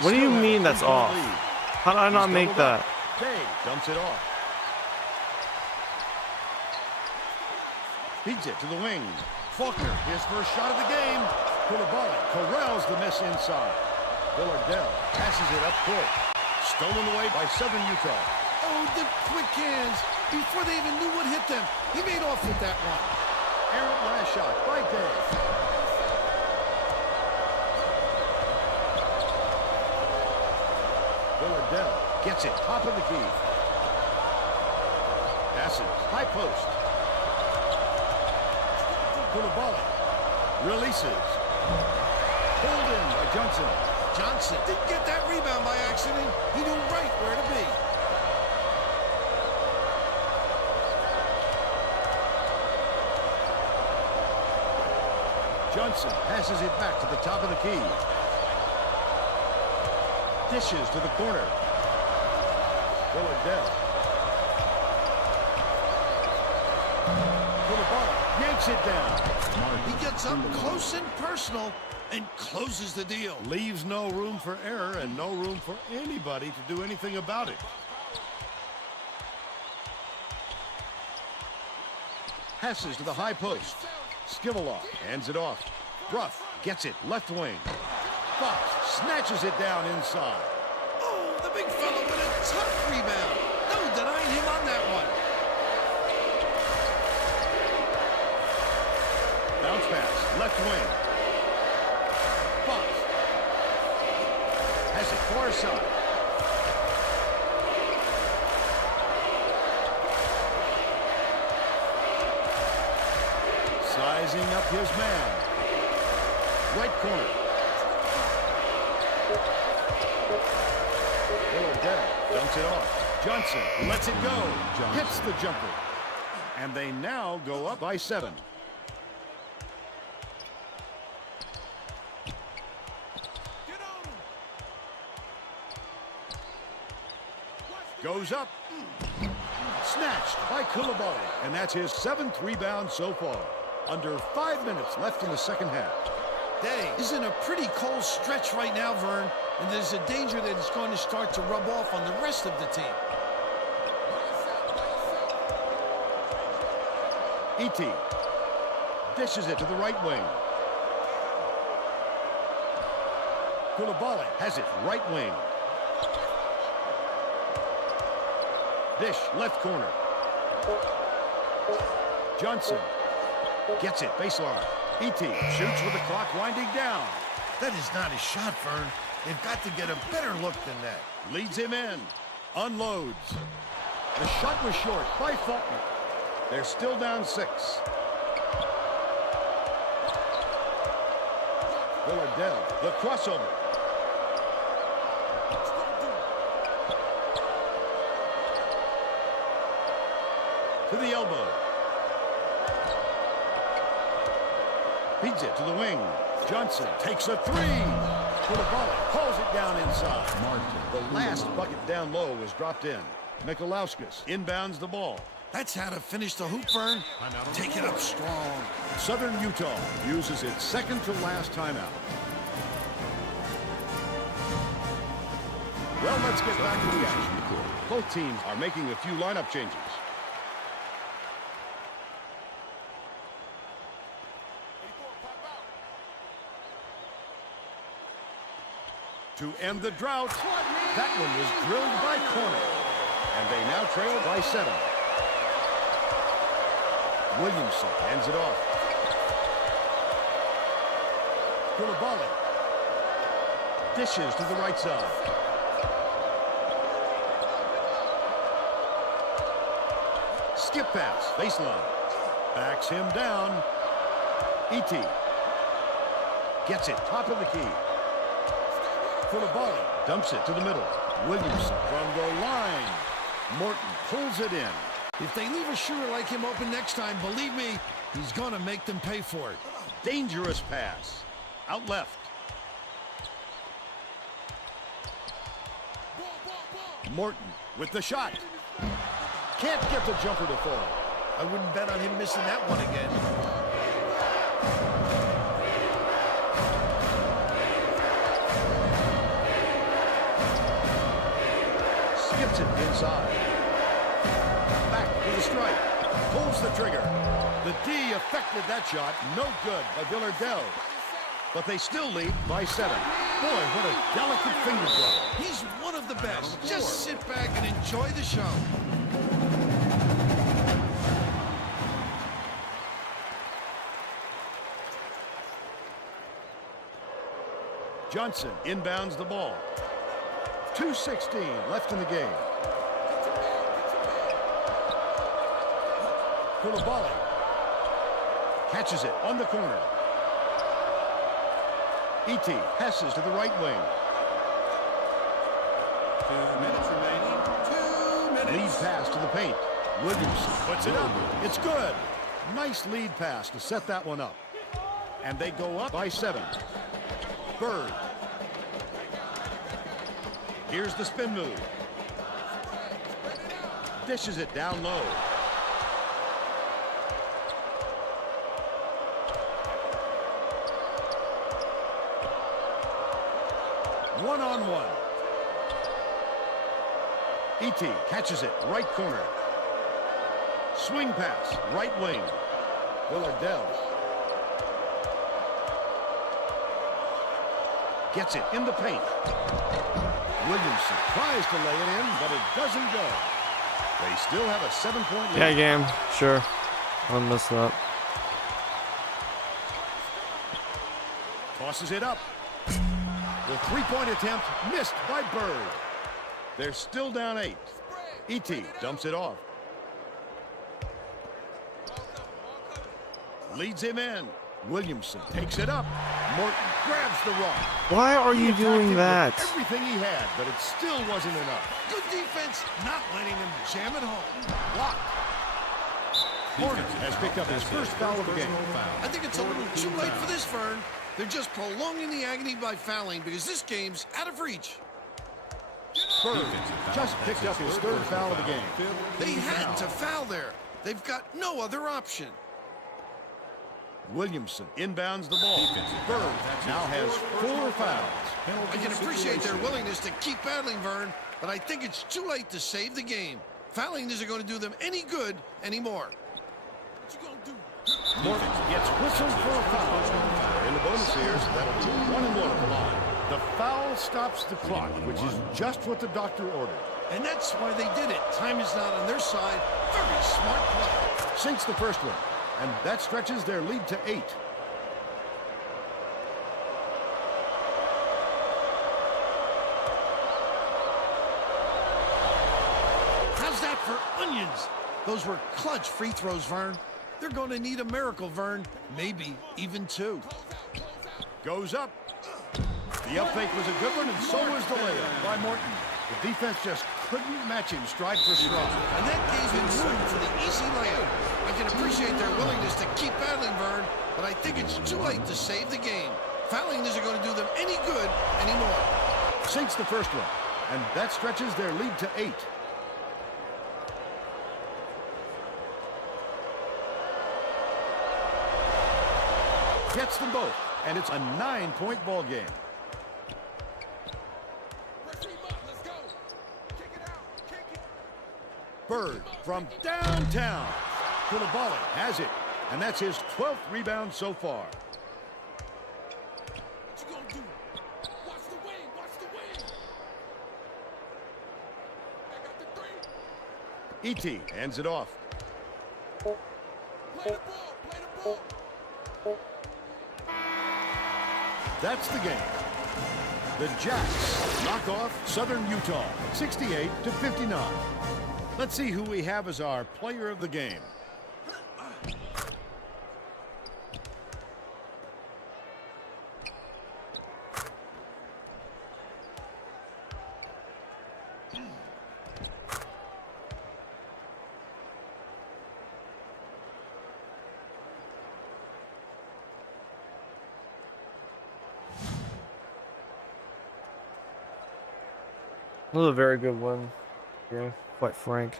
What do you mean that's off? How did I not make that? Day dumps it off. Feeds it to the wing. Faulkner, his first shot of the game. Koulibaly corrals the miss inside. Bullardell passes it up court. Stolen away by Southern Utah. Oh, the quick hands. Before they even knew what hit them, he made off with that one. Errant last shot by Day. Bullardell gets it, top of the key. Passes, high post. Koulibaly releases. Pulled in by Johnson. Johnson didn't get that rebound by accident. He knew right where to be. Johnson passes it back to the top of the key. Dishes to the corner. Bullardell. Yanks it down. He gets up close and personal and closes the deal. Leaves no room for error and no room for anybody to do anything about it. Passes to the high post. Skiveloff hands it off. Bruff gets it left wing. Fox snatches it down inside. Oh, the big fella with a tough rebound. No denying him on that one. Bounce pass, left wing. Fox has it far side. Sizing up his man. Right corner. Dumps it off. Johnson lets it go. Hits the jumper. And they now go up by 7. Goes up. Snatched by Koulibaly. And that's his 7th rebound so far. Under 5 minutes left in the second half. Day is in a pretty cold stretch right now, Vern, and there's a danger that it's going to start to rub off on the rest of the team. E.T. dishes it to the right wing. Koulibaly has it right wing. Dish left corner. Johnson gets it baseline. E.T. shoots with the clock winding down. That is not a shot, Vern. They've got to get a better look than that. Leads him in. Unloads. The shot was short by Faulkner. They're still down 6. Villardell, the crossover. To the elbow. Feeds it to the wing. Johnson takes a 3. Koulibaly pulls it down inside. The last bucket down low was dropped in. Mikolauskas inbounds the ball. That's how to finish the hoop, Vern. Take it up strong. Southern Utah uses its second to last timeout. Well, let's get back to the action. Both teams are making a few lineup changes. To end the drought, that one was drilled by Corner. And they now trail by 7. Williamson hands it off. Koulibaly dishes to the right side. Skip pass, baseline. Backs him down. E.T. gets it, top of the key. Koulibaly dumps it to the middle. Williamson from the line. Morton pulls it in. If they leave a shooter like him open next time, believe me, he's going to make them pay for it. Dangerous pass. Out left. Morton with the shot. Can't get the jumper to fall. I wouldn't bet on him missing that one again. Skips it inside. Back to the strike. Pulls the trigger. The D affected that shot. No good by Villardell. But they still lead by 7. Boy, what a delicate finger drop. He's one of the best. Just sit back and enjoy the show. Johnson inbounds the ball. 2:16 left in the game. Koulibaly catches it on the corner. E.T. passes to the right wing. 2 minutes remaining. 2 minutes. Lead pass to the paint. Williamson puts it up. It's good. Nice lead pass to set that one up. And they go up by 7. Bird. Here's the spin move. Dishes it down low. One-on-one. E.T. catches it, right corner. Swing pass, right wing. Villardell gets it in the paint. Williamson tries to lay it in, but it doesn't go. They still have a 7-point lead. Yeah, game. Sure. I missed that. Tosses it up. The three-point attempt missed by Bird. They're still down 8. E.T. dumps it off. Leads him in. Williamson takes it up. Morton grabs the rock. Why are you doing that? Everything he had, but it still wasn't enough. Good defense, not letting him jam it home. Blocked. Horner has picked up his first foul of the game. I think it's a little too late for this, Vern. They're just prolonging the agony by fouling because this game's out of reach. Bird just picked up his third foul of the game. They had to foul there. They've got no other option. Williamson inbounds the ball. Bird now has 4 fouls. I can appreciate their willingness to keep battling, Vern, but I think it's too late to save the game. Fouling isn't going to do them any good anymore. What you gonna do? Morton gets whistled for a foul. In the bonus years, that'll be 1-1 at the line. The foul stops the clock, which is just what the doctor ordered. And that's why they did it. Time is not on their side. Very smart play. Sinks the first one, and that stretches their lead to 8. How's that for onions? Those were clutch free throws, Vern. They're going to need a miracle, Vern. Maybe even 2. Goes up. The up fake was a good one, and so was the layup by Morton. The defense just couldn't match him stride for stride. And that gave him room for the easy layup. I can appreciate their willingness to keep battling, Vern, but I think it's too late to save the game. Fouling isn't going to do them any good anymore. Sinks the first one, and that stretches their lead to 8. Gets them both, and it's a 9-point ball game. Let's go. Kick it out. Kick it. Bird from downtown. Koulibaly has it, and that's his 12th rebound so far. What you gonna do? Watch the wing. Watch the wing. They got the 3. E.T. hands it off. Play the ball. Play the ball. That's the game. The Jacks knock off Southern Utah, 68-59. Let's see who we have as our player of the game. That was a very good one. Yeah, quite frank.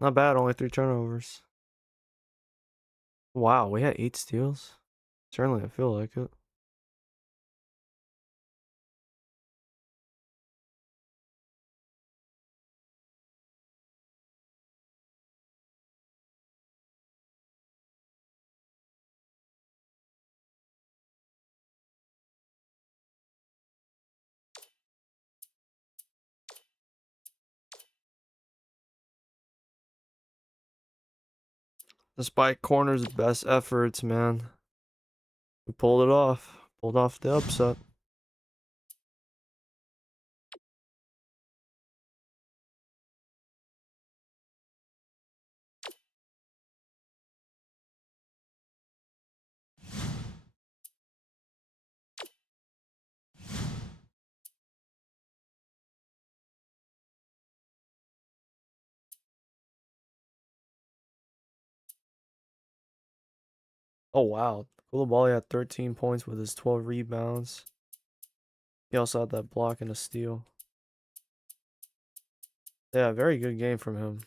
Not bad, only 3 turnovers. Wow, we had 8 steals? Certainly, I feel like it. Despite corner's best efforts, man, we pulled it off. Pulled off the upset. Oh wow, Koulibaly had 13 points with his 12 rebounds. He also had that block and a steal. Yeah, very good game from him.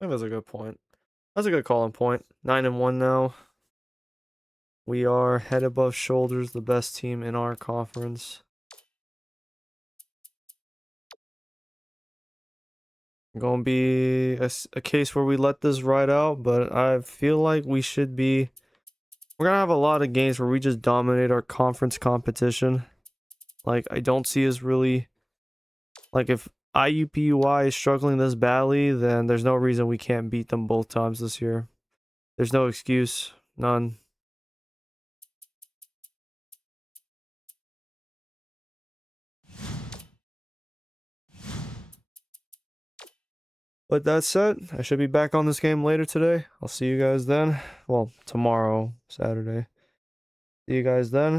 I think that's a good point. That's a good calling point. 9-1 now. We are head above shoulders, the best team in our conference. Gonna be a case where we let this ride out, but I feel like we should be. We're gonna have a lot of games where we just dominate our conference competition. Like, I don't see us really. Like, if IUPUI is struggling this badly, then there's no reason we can't beat them both times this year. There's no excuse. None. But that said, I should be back on this game later today. I'll see you guys then. Well, tomorrow, Saturday. See you guys then.